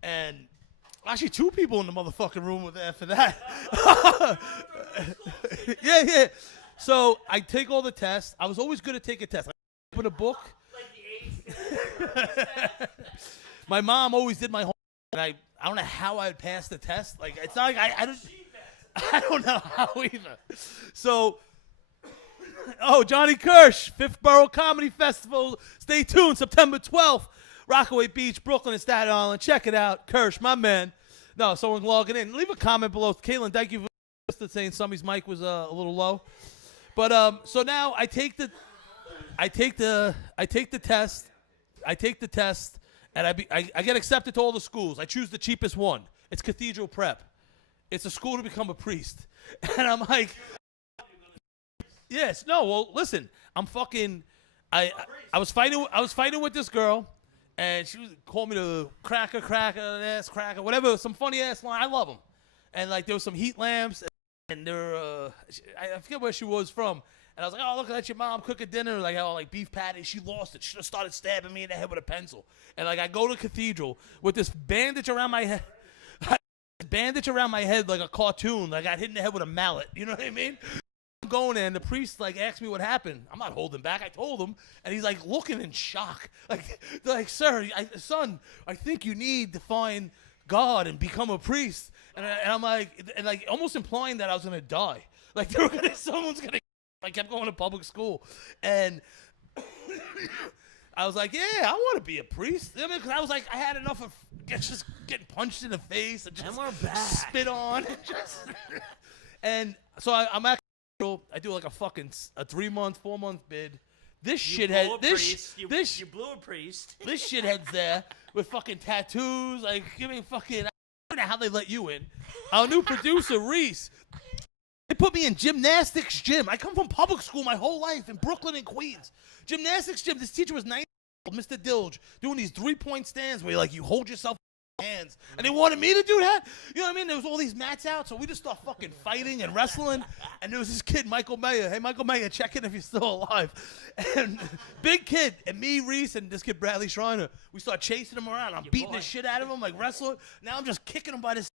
And actually 2 people in the motherfucking room were there for that. Yeah. So I take all the tests. I was always good at taking tests. I open a book. Like the AIDS. My mom always did my homework, and I don't know how I'd pass the test. Like it's not like I don't know how either. So, Johnny Kirsch, 5th Borough Comedy Festival. Stay tuned, September 12th. Rockaway Beach, Brooklyn, and Staten Island. Check it out. Kirsch, my man. No, someone logging in. Leave a comment below. Caitlin, thank you for saying Summy's mic was a little low. But so now I take the test. And I get accepted to all the schools. I choose the cheapest one. It's Cathedral Prep. It's a school to become a priest. And I'm like, yes, no, well, listen, I'm fucking I was fighting with this girl. And she was called me the cracker, ass cracker, whatever, some funny ass line. I love them. And like there was some heat lamps, and there I forget where she was from. And I was like, oh, look at your mom cooking dinner, like beef patty. She lost it. She just started stabbing me in the head with a pencil. And like I go to Cathedral with this bandage around my head, like a cartoon. Like I got hit in the head with a mallet. You know what I mean? Going there, and the priest like asked me what happened. I'm not holding back. I told him, and he's like looking in shock, like sir, son, I think you need to find God and become a priest. And I'm like, and like almost implying that I was gonna die. Like someone's gonna. I kept going to public school, and I was like, yeah, I want to be a priest. I mean, because I was like, I had enough of just getting punched in the face and just spit on, and so I'm actually. I do like a 3-month, 4-month bid. This shithead, you blew a priest. This shithead's there with fucking tattoos, like giving fucking. I don't know how they let you in. Our new producer Reese, they put me in gymnastics gym. I come from public school my whole life in Brooklyn and Queens. Gymnastics gym. This teacher was 90, Mr. Dilge, doing these 3-point stands where you hold yourself. Hands, and they wanted me to do that. You know what I mean? There was all these mats out, so we just start fucking fighting and wrestling. And there was this kid, Michael Mayer. Hey, Michael Mayer, check in if you're still alive. And big kid, and me, Reese, and this kid Bradley Schreiner. We start chasing him around. I'm beating the shit out of him like wrestling. Now I'm just kicking him by the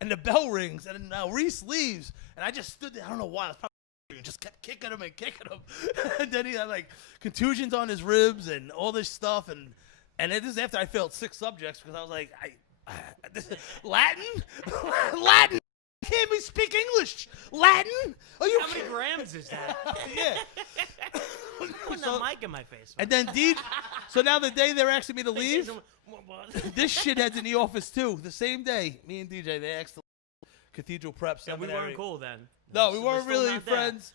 and the bell rings, and Reese leaves, and I just stood there. I don't know why. I was probably just kept kicking him and kicking him. And then he had like contusions on his ribs and all this stuff, and this is after I failed 6 subjects because I was like, Latin? Latin? Can't even speak English. Latin? Are you How many grams is that? Yeah. Putting the mic in my face. And then so now the day they're asking me to leave, this shithead's in the office too. The same day, me and DJ, they asked the Cathedral Prep Seminary. We weren't cool then. No, we weren't really friends.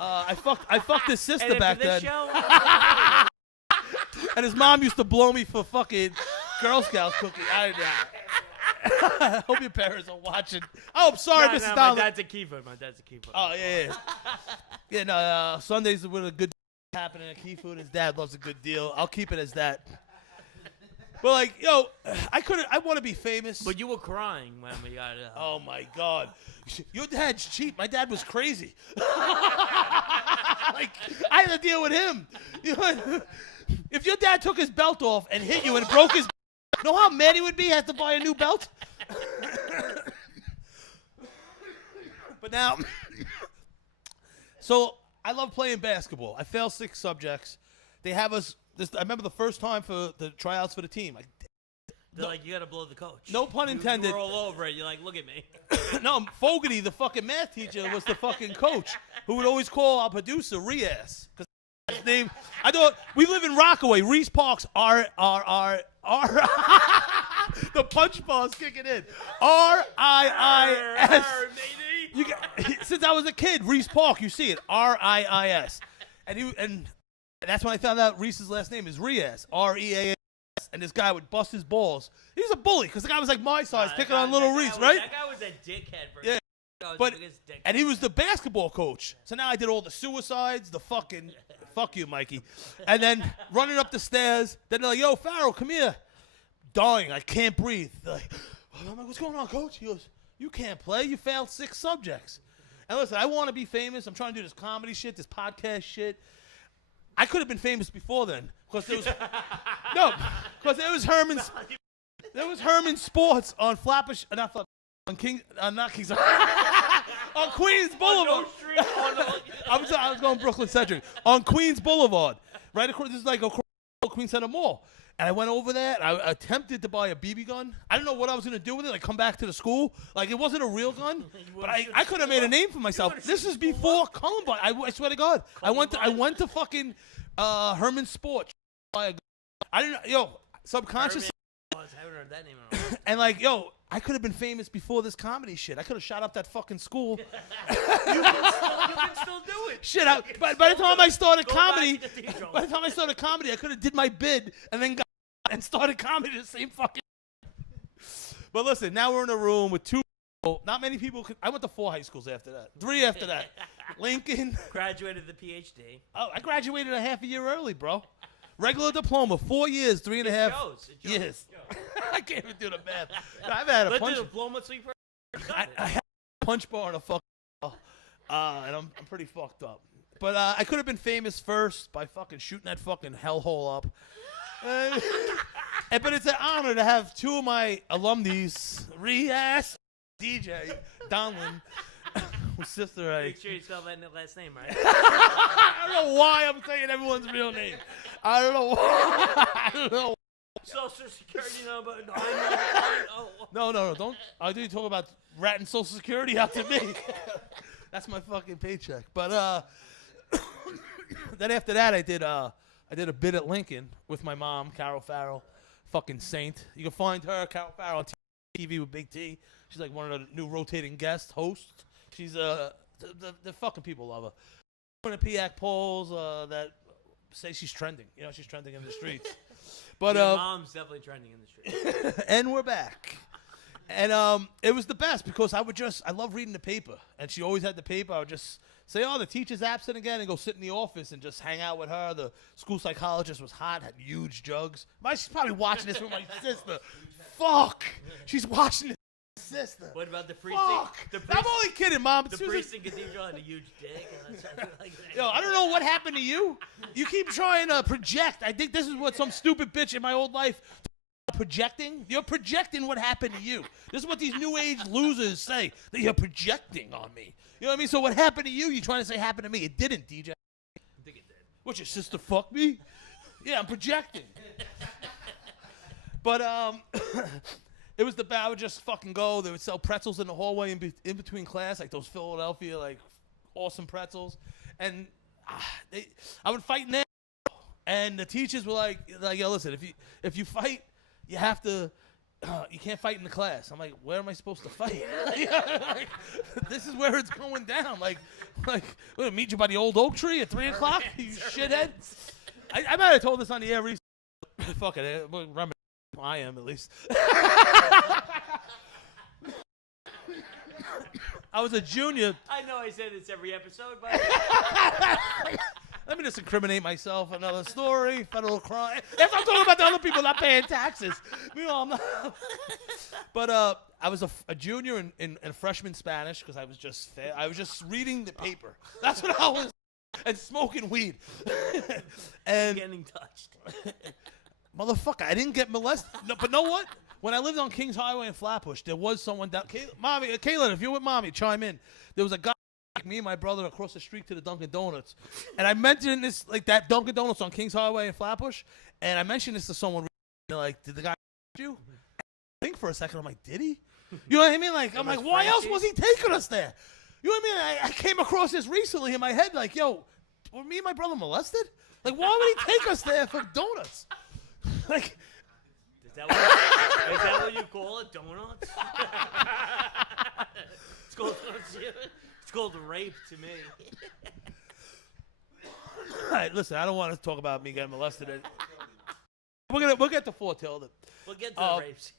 I fucked his sister back then. And his mom used to blow me for fucking Girl Scout cookie. I hope your parents are watching. Oh, I'm sorry, Mrs. My Dollar. dad's a keeper. My dad's a keeper. Oh, yeah. Yeah, no, Sundays with a good happening at Key Food. His dad loves a good deal. I'll keep it as that. But, like, yo, I want to be famous. But you were crying when we got it. Oh, my God. Your dad's cheap. My dad was crazy. Like, I had to deal with him. You know, if your dad took his belt off and hit you and broke his... You know how mad he would be? Has to buy a new belt? But now... So, I love playing basketball. I failed 6 subjects. They have us... I remember the first time for the tryouts for the team. They're like, you got to blow the coach. No pun intended. You were all over it. You're like, look at me. No, Fogarty, the fucking math teacher, was the fucking coach who would always call our producer Rias. Because his name, I thought, we live in Rockaway, Reese Parks, R. The punch ball's kicking in. R-I-I-S. You since I was a kid, Reese Park, you see it, R-I-I-S. And that's when I found out Reese's last name is Rias, R-E-A-S. And this guy would bust his balls. He was a bully because the guy was like my size, picking on little Reese, right? That guy was a dickhead. Yeah. But, and he was the basketball coach. So now I did all the suicides, the fucking, fuck you, Mikey. And then running up the stairs. Then they're like, yo, Farrell, come here. Dying, I can't breathe. They're like, I'm like, what's going on, coach? He goes, you can't play. You failed 6 subjects. And listen, I want to be famous. I'm trying to do this comedy shit, this podcast shit. I could have been famous before then, because there was there was Herman Sports on Flatbush, not King, not Kings, on Queens Boulevard. I was going Brooklyn Centric on Queens Boulevard, right across. This is like across Queens Center Mall, and I went over there. And I attempted to buy a BB gun. I didn't know what I was gonna do with it. Like come back to the school, like it wasn't a real gun, but I could have made a name for myself. This is before Columbine. I swear to God, I went to fucking Herman Sports. I didn't, subconscious. I haven't heard that name in a while. And like, I could have been famous before this comedy shit. I could have shot up that fucking school. You can still do it. Shit, by the time I started Go comedy, back to Cathedral. by the time I started comedy, I could have did my bid and then got and started comedy the same fucking. But listen, now we're in a room with 2 people. Not many people. I went to 4 high schools after that. 3 after that. Lincoln. Graduated the PhD. Oh, I graduated a half a year early, bro. Regular diploma, 4 years, 3.5 It shows. years. I can't even do the math. I've had a Let punch. the diploma sweeper. I had a punch bar and a fucking. And I'm pretty fucked up. But I could have been famous first by fucking shooting that fucking hellhole up. But it's an honor to have 2 of my alumnies, Rias, DJ, Donlin, whose sister I. Make sure you spell that last name right. I don't know why I'm saying everyone's real name. I don't know why. I don't know. Social security number 9. No. Don't. I do talk about ratting Social Security out to me. That's my fucking paycheck. But then after that, I did a bit at Lincoln with my mom, Carol Farrell, fucking saint. You can find her, Carol Farrell, on TV with Big T. She's like one of the new rotating guest hosts. She's the fucking people love her. One of the PAC polls that say she's trending. She's trending in the streets. But Your mom's definitely trending in the street. And we're back. And it was the best because I love reading the paper. And she always had the paper. I would just say, oh, the teacher's absent again, and go sit in the office and just hang out with her. The school psychologist was hot, had huge jugs. She's probably watching this with my sister. Fuck. She's watching this with my sister. What about the precinct? Fuck. The I'm only kidding, Mom. The precinct cathedral had a huge dick. Yo, I don't know what happened to you. You keep trying to project. I think this is what some stupid bitch in my old life projecting. You're projecting what happened to you. This is what these new age losers say. That you're projecting on me. You know what I mean? So what happened to you? You're trying to say happened to me. It didn't, DJ. I think it did. What, your sister fucked me? Yeah, I'm projecting. But it was I would just fucking go. They would sell pretzels in the hallway in between class, like those Philadelphia like awesome pretzels, and I would fight in there. And the teachers were like, yo, listen, if you fight, you have to. You can't fight in the class. I'm like, where am I supposed to fight? Like, this is where it's going down. Like, we're gonna meet you by the old oak tree at 3:00. You shithead. I might have told this on the air recently. Fuck it. I am at least. I was a junior. I know I say this every episode, but Let me just incriminate myself. Another story, federal crime. If I'm talking about the other people not paying taxes. You know, I'm not. But I was a junior in freshman Spanish because I was just reading the paper. That's what I was. And smoking weed. And getting touched. motherfucker, I didn't get molested. No, but know what? When I lived on Kings Highway in Flatbush, there was someone down. Kaylin, if you're with mommy, chime in. There was a guy like me and my brother across the street to the Dunkin' Donuts, and I mentioned this like that Dunkin' Donuts on Kings Highway in Flatbush, and I mentioned this to someone. They're like, "Did the guy you?" I think for a second, I'm like, "Did he?" You know what I mean? Like, I'm like, "Why else was he taking us there?" You know what I mean? I came across this recently in my head, like, "Yo, were me and my brother molested? Like, why would he take us there for donuts?" Like. Is that what you call it? Donuts? It's called rape to me. All right, listen, I don't want to talk about me getting molested. We'll get to four-tailed. We'll get to the rape scene.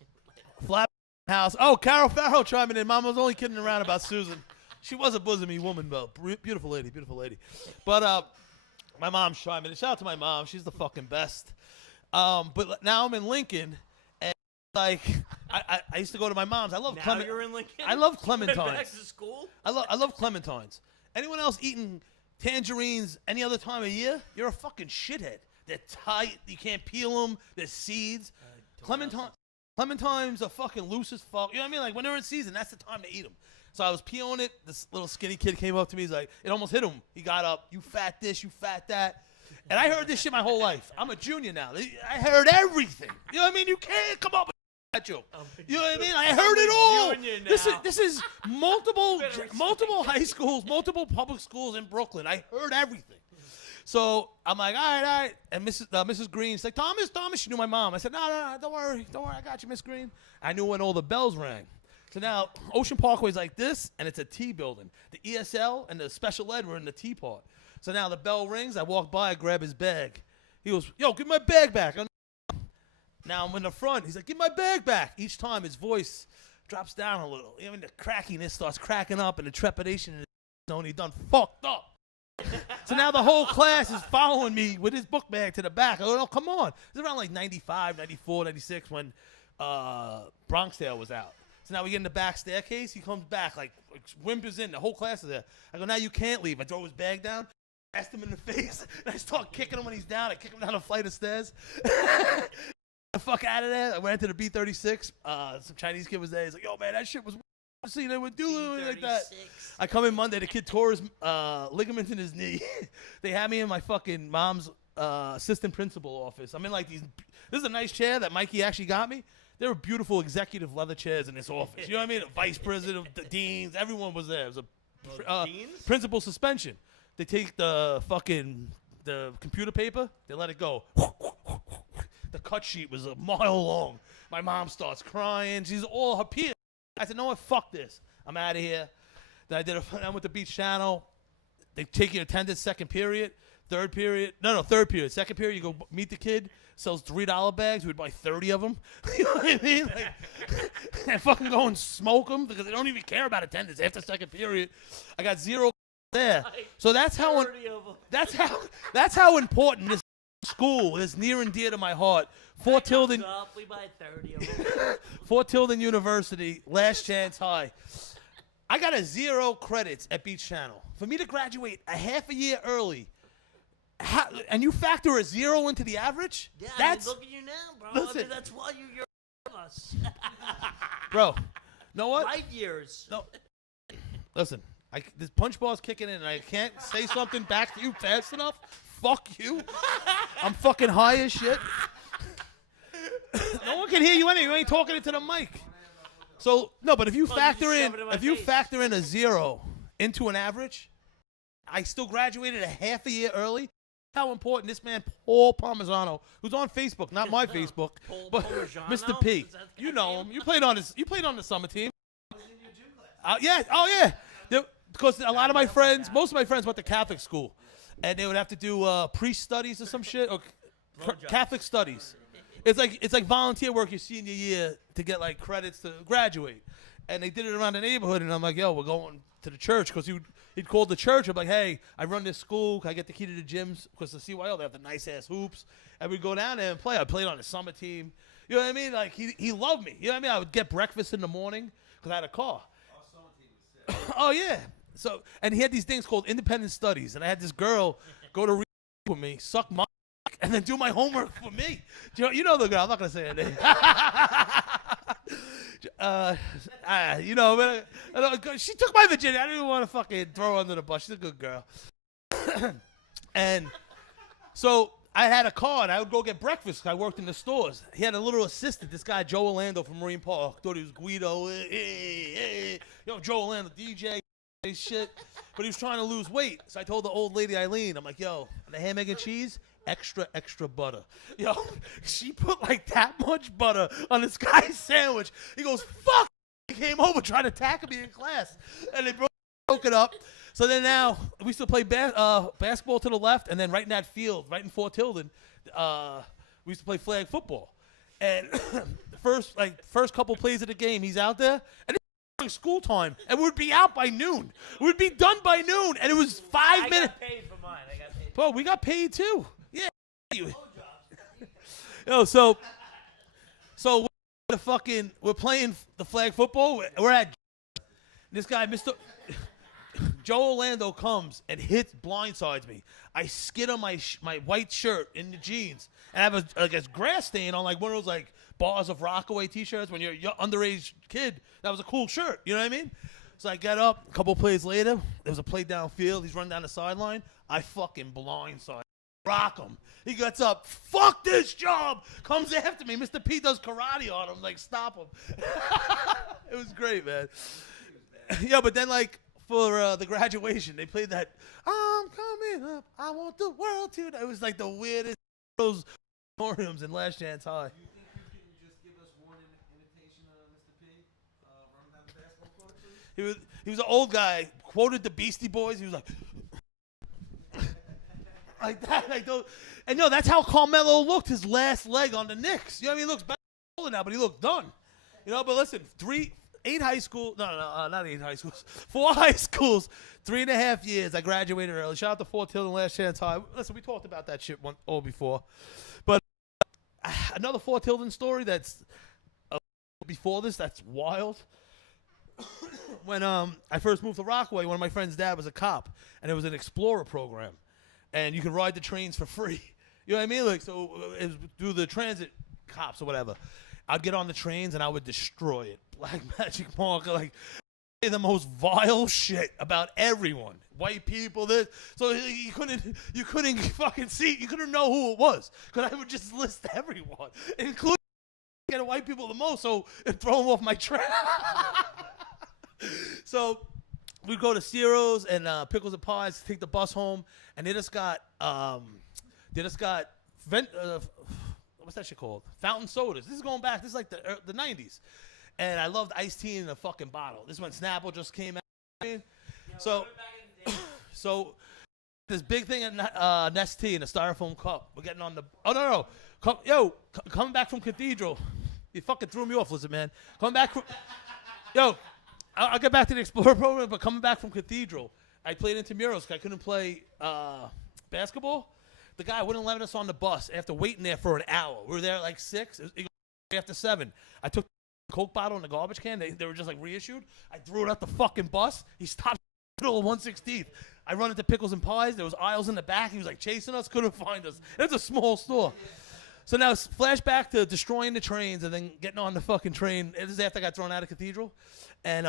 Flat house. Oh, Carol Farrow chiming in. Mom was only kidding around about Susan. She was a bosomy woman, though. Beautiful lady, beautiful lady. But my mom's chiming in. Shout out to my mom. She's the fucking best. But now I'm in Lincoln, and like I used to go to my mom's. I love Now you're in Lincoln? I love Went clementines. back to school? I love clementines. Anyone else eating tangerines any other time of year? You're a fucking shithead. They're tight. You can't peel them. There's seeds. Clementines are fucking loose as fuck. You know what I mean? Like when they're in season, that's the time to eat them. So I was peeling it. This little skinny kid came up to me. He's like, it almost hit him. He got up. You fat this, you fat that. And I heard this shit my whole life. I'm a junior now. I heard everything. You know what I mean? You can't come up with that joke. You know what I mean? I heard it all. This is multiple high schools, multiple public schools in Brooklyn. I heard everything. So I'm like, all right. And Mrs. Green's like, Thomas. She knew my mom. I said, no, don't worry. I got you, Miss Green. I knew when all the bells rang. So now Ocean Parkway's like this, and it's a T building. The ESL and the special ed were in the T part. So now the bell rings. I walk by, I grab his bag. He goes, yo, give my bag back. Now I'm in the front. He's like, give my bag back. Each time his voice drops down a little. Even the crackiness starts cracking up, and the trepidation in his zone, he done fucked up. So now the whole class is following me with his book bag to the back. I go, oh, come on. It's around like 95, 94, 96 when Bronxdale was out. So now we get in the back staircase. He comes back, like whimpers in. The whole class is there. I go, now you can't leave. I throw his bag down, asked him in the face, and I start kicking him when he's down. I kick him down a flight of stairs. The fuck out of there. I went into the B36. Some Chinese kid was there. He's like, yo, man, that shit was see, they would do like that. I come in Monday. The kid tore his ligaments in his knee. They had me in my fucking mom's assistant principal office. I'm in like these. This is a nice chair that Mikey actually got me. There were beautiful executive leather chairs in this office. You know what I mean? The vice president, the deans, everyone was there. It was a principal suspension. They take the computer paper, they let it go. The cut sheet was a mile long. My mom starts crying. She's all her peers. I said, no what? Fuck this. I'm out of here. Then I went to Beach Channel. They take your attendance second period. Third period. Third period. Second period, you go meet the kid. Sells $3 bags. We'd buy 30 of them. You know what I mean? Like, and fucking go and smoke them because they don't even care about attendance after second period. I got zero there. So that's how important this school is near and dear to my heart. Fort Tilden. We buy 30 of them. Fort Tilden University, last chance high. I got a 0 credits at Beach Channel. For me to graduate a half a year early, and you factor a 0 into the average? Yeah, that's, look at you now, bro. Listen, I mean, that's why you're of us. Bro, know what? Light years. No. Listen, this punch ball's kicking in, and I can't say something back to you fast enough. Fuck you. I'm fucking high as shit. No one can hear you anyway. You ain't talking into the mic. So no, but if you factor in a 0 into an average, I still graduated a half a year early. How important this man Paul Parmesano, who's on Facebook, not my Facebook, but Mr. P. You know him. You played on the summer team. Yeah. Oh yeah. Because a lot of my friends, most of my friends went to Catholic school, and they would have to do priest studies or some shit or Catholic studies. It's like volunteer work your senior year to get like credits to graduate. and they did it around the neighborhood, and I'm like, yo, we're going to the church, because he'd called the church. I'm like, hey, I run this school. Can I get the key to the gyms? Because the CYO, they have the nice-ass hoops. And we'd go down there and play. I played on the summer team. You know what I mean? Like, he loved me. You know what I mean? I would get breakfast in the morning because I had a car. Our summer team was sick. Oh, yeah. So, and he had these things called independent studies. And I had this girl go to read with me, suck my dick, and then do my homework for me. You know the girl. I'm not going to say her name. She took my virginity. I didn't even want to fucking throw her under the bus. She's a good girl. And so I had a car, and I would go get breakfast. I worked in the stores. He had a little assistant, this guy, Joe Orlando from Marine Park. Thought he was Guido. Joe Orlando, DJ, shit. But he was trying to lose weight. So I told the old lady, Eileen, I'm like, yo, the ham, egg, and cheese, extra butter. Yo, she put like that much butter on this guy's sandwich. He goes, fuck. He came over trying to tackle me in class. And they broke it up. So then now, we still play basketball to the left, and then right in that field, right in Fort Tilden, we used to play flag football. And first couple plays of the game, he's out there, and it's school time, and we'd be out by noon. We'd be done by noon, and it was 5 minutes. I got paid for mine. Bro, we got paid too. Yeah. Yo, so we're playing the flag football. We're at this guy, Mr. Joe Orlando comes and blindsides me. I skid on my white shirt in the jeans, and I have a grass stain on like one of those like Bars of Rockaway t-shirts. When you're a underage kid, that was a cool shirt. You know what I mean? So I get up. A couple plays later, there was a play downfield. He's running down the sideline. I fucking blindside. Rock him. He gets up. Fuck this job. Comes after me. Mr. P does karate on him. Like, stop him. It was great, man. Yeah, but then like for the graduation, they played that I'm coming up. I want the world to. It was like the weirdest those auditoriums in Last Chance High. Do you think you can just give us one imitation of Mr. P running down the basketball court, please? He was an old guy. Quoted the Beastie Boys. He was like. Like that, like those, and that's how Carmelo looked his last leg on the Knicks. You know what I mean? He looks better now, but he looked done. But listen, 4 high schools, 3.5 years. I graduated early. Shout out to Fort Tilden, Last Chance High. Listen, we talked about that shit before, but another Fort Tilden story that's before this. That's wild. When I first moved to Rockaway, one of my friend's dad was a cop, and it was an Explorer program. And you can ride the trains for free. You know what I mean? Like, so it was through the transit cops or whatever. I'd get on the trains and I would destroy it. Black Magic Marker, like the most vile shit about everyone. White people, this. So you couldn't fucking see. You couldn't know who it was. Because I would just list everyone, including white people the most. So it'd throw them off my train. So we'd go to Ciro's and Pickles and Pies, take the bus home, and they just got what's that shit called? Fountain sodas. This is going back. This is like the 90s, and I loved iced tea in a fucking bottle. This is when Snapple just came out. So this big thing at Nestea in a styrofoam cup. We're getting on the. Oh no! Coming back from Cathedral. You fucking threw me off, listen, man. Coming back from. I'll get back to the Explorer program, but coming back from Cathedral, I played intramurals because I couldn't play basketball. The guy wouldn't let us on the bus after waiting there for an hour. We were there at like 6. It was after 7. I took the Coke bottle in the garbage can. They were just like reissued. I threw it at the fucking bus. He stopped in the middle of 116th. I run into Pickles and Pies. There was aisles in the back. He was like chasing us. Couldn't find us. It's a small store. So now flashback to destroying the trains and then getting on the fucking train. This is after I got thrown out of Cathedral. And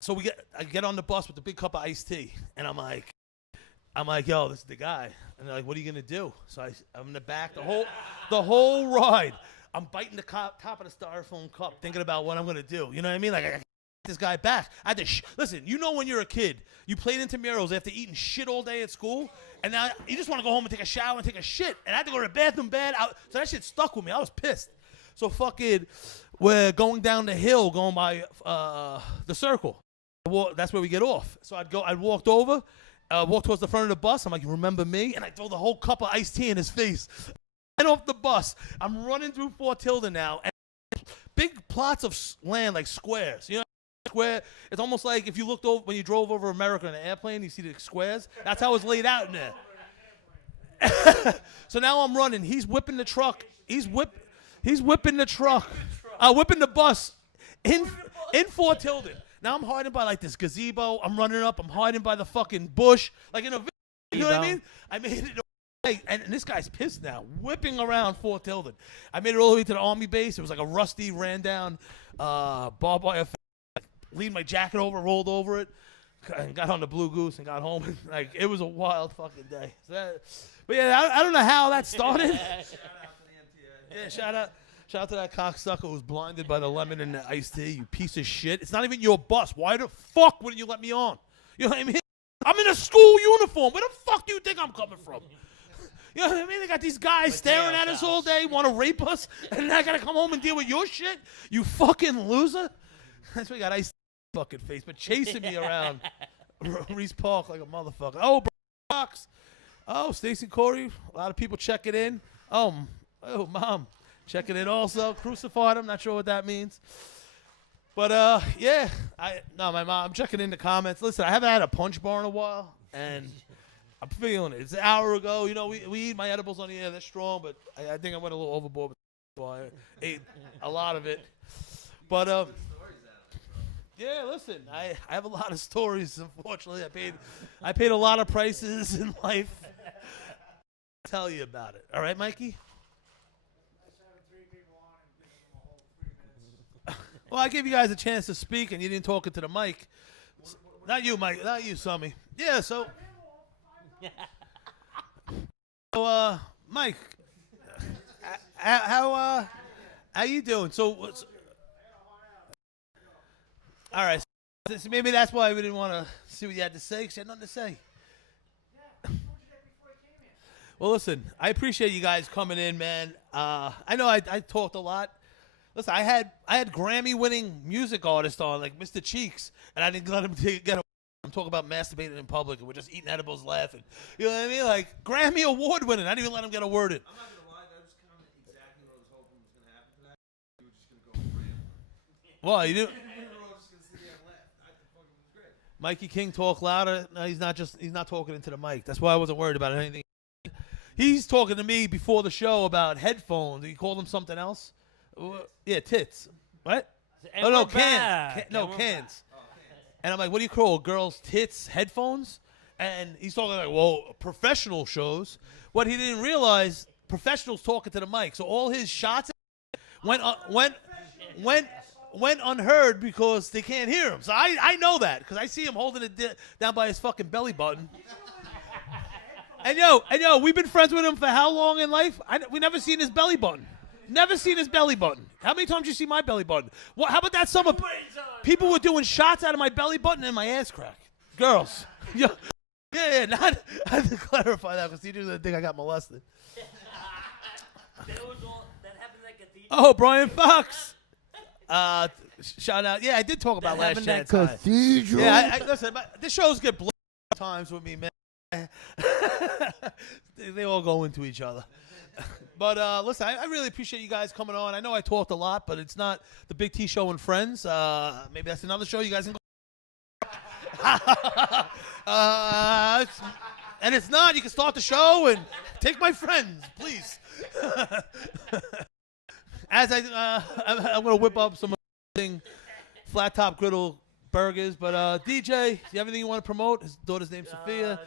so I get on the bus with the big cup of iced tea. And I'm like, yo, this is the guy. And they're like, what are you going to do? So I'm in the back the whole ride. I'm biting the top of the styrofoam cup, thinking about what I'm going to do. You know what I mean? Like, I got this guy back. I had to listen, when you're a kid, you played intramurals after eating shit all day at school, and now you just want to go home and take a shower and take a shit. And I had to go to the bathroom bad. So that shit stuck with me. I was pissed. So fucking, we're going down the hill, going by the circle. That's where we get off. So I walked over, walked towards the front of the bus. I'm like, you remember me? And I throw the whole cup of iced tea in his face. And off the bus. I'm running through Fort Tilden now. And big plots of land, like squares. You know, square. It's almost like if you looked over when you drove over America in an airplane, you see the squares. That's how it's laid out in there. So now I'm running. He's whipping the truck. He's whipping the truck. Whipping the bus in Fort Tilden. Now I'm hiding by like this gazebo. I'm running up. I'm hiding by the fucking bush, like in a. You know what I mean? I made it. And this guy's pissed now, whipping around Fort Tilden. I made it all the way to the Army base. It was like a rusty, ran down barbed wire fence. Leaned my jacket over, rolled over it, and got on the Blue Goose and got home. And, like, it was a wild fucking day. But yeah, I don't know how that started. Shout out to the MTA. Yeah, shout out to that cocksucker who was blinded by the lemon and the iced tea. You piece of shit. It's not even your bus. Why the fuck wouldn't you let me on? You know what I mean? I'm in a school uniform. Where the fuck do you think I'm coming from? You know what I mean? They got these guys staring at us all day, want to rape us, and I gotta come home and deal with your shit. You fucking loser. That's why you got ice fucking face, but chasing me around Reese Park like a motherfucker. Oh, box. Oh, Stacey Corey. A lot of people checking in. Oh, mom, checking in also. Crucified. I'm not sure what that means. But yeah, my mom. I'm checking in the comments. Listen, I haven't had a punch bar in a while, and I'm feeling it. It's an hour ago. You know, we eat my edibles on the air. They're strong, but I think I went a little overboard. So I ate a lot of it. But yeah, listen, I have a lot of stories. Unfortunately, I paid a lot of prices in life. I'll tell you about it. All right, Mikey. Well, I gave you guys a chance to speak, and you didn't talk into the mic. Not you, Mike. Not you, Sammy. Yeah. So, Mike, how you doing? So. All right, so maybe that's why we didn't want to see what you had to say, because you had nothing to say. Well, listen, I appreciate you guys coming in, man. I know I talked a lot. Listen, I had Grammy-winning music artists on, like Mr. Cheeks, and I didn't let him get I'm talking about masturbating in public, and we're just eating edibles, laughing. You know what I mean? Like, Grammy award-winning. I didn't even let him get a word in. I'm not going to lie, that was kind of exactly what I was hoping was going to happen tonight. You were just going to go Grammy. Well, you do. Mikey King talk louder. No, he's not talking into the mic. That's why I wasn't worried about anything. He's talking to me before the show about headphones. He called them something else. Yeah, tits. What? And oh no, we're cans. back. No, cans. And I'm like, what do you call girls' tits headphones? And he's talking like, well, professional shows. What he didn't realize, professionals talking to the mic. So all his shots went unheard because they can't hear him. So I know that because I see him holding it down by his fucking belly button. And yo, we've been friends with him for how long in life? We never seen his belly button. Never seen his belly button. How many times you see my belly button? What? How about that summer? People were doing shots out of my belly button and my ass crack. Girls. Yeah. Not, I have to clarify that because you didn't think I got molested. That happened at Cathedral. Oh, Brian Fox. Shout out. Yeah, I did talk about last chance. Cathedral. Yeah, listen, the shows get blown times with me, man. they all go into each other. But listen, I really appreciate you guys coming on. I know I talked a lot, but it's not the Big T Show and Friends. Maybe that's another show you guys can go. And it's not. You can start the show and take my friends, please. As I'm going to whip up some flat top griddle burgers. But DJ, do you have anything you want to promote? His daughter's name's Sophia.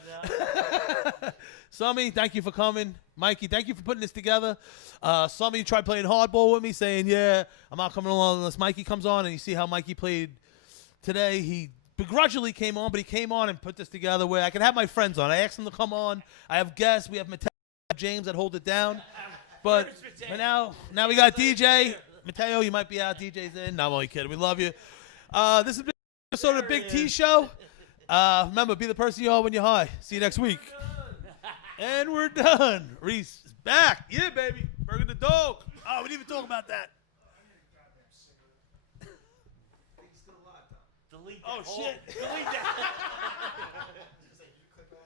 No. Sammy, thank you for coming. Mikey, thank you for putting this together. Sammy tried playing hardball with me, saying, yeah, I'm not coming along unless Mikey comes on. And you see how Mikey played today. He begrudgingly came on, but he came on and put this together where I can have my friends on. I asked them to come on. I have guests. We have Mateo, James that hold it down. But now we got DJ. Mateo, you might be out. DJ's in. No, I'm only kidding. We love you. This has been an episode of the Big T Show. Remember, be the person you are when you're high. See you next week. And we're done. Reese is back. Yeah, baby. Burger the dog. Oh, we didn't even talk about that. Delete that. Oh, shit. Delete that.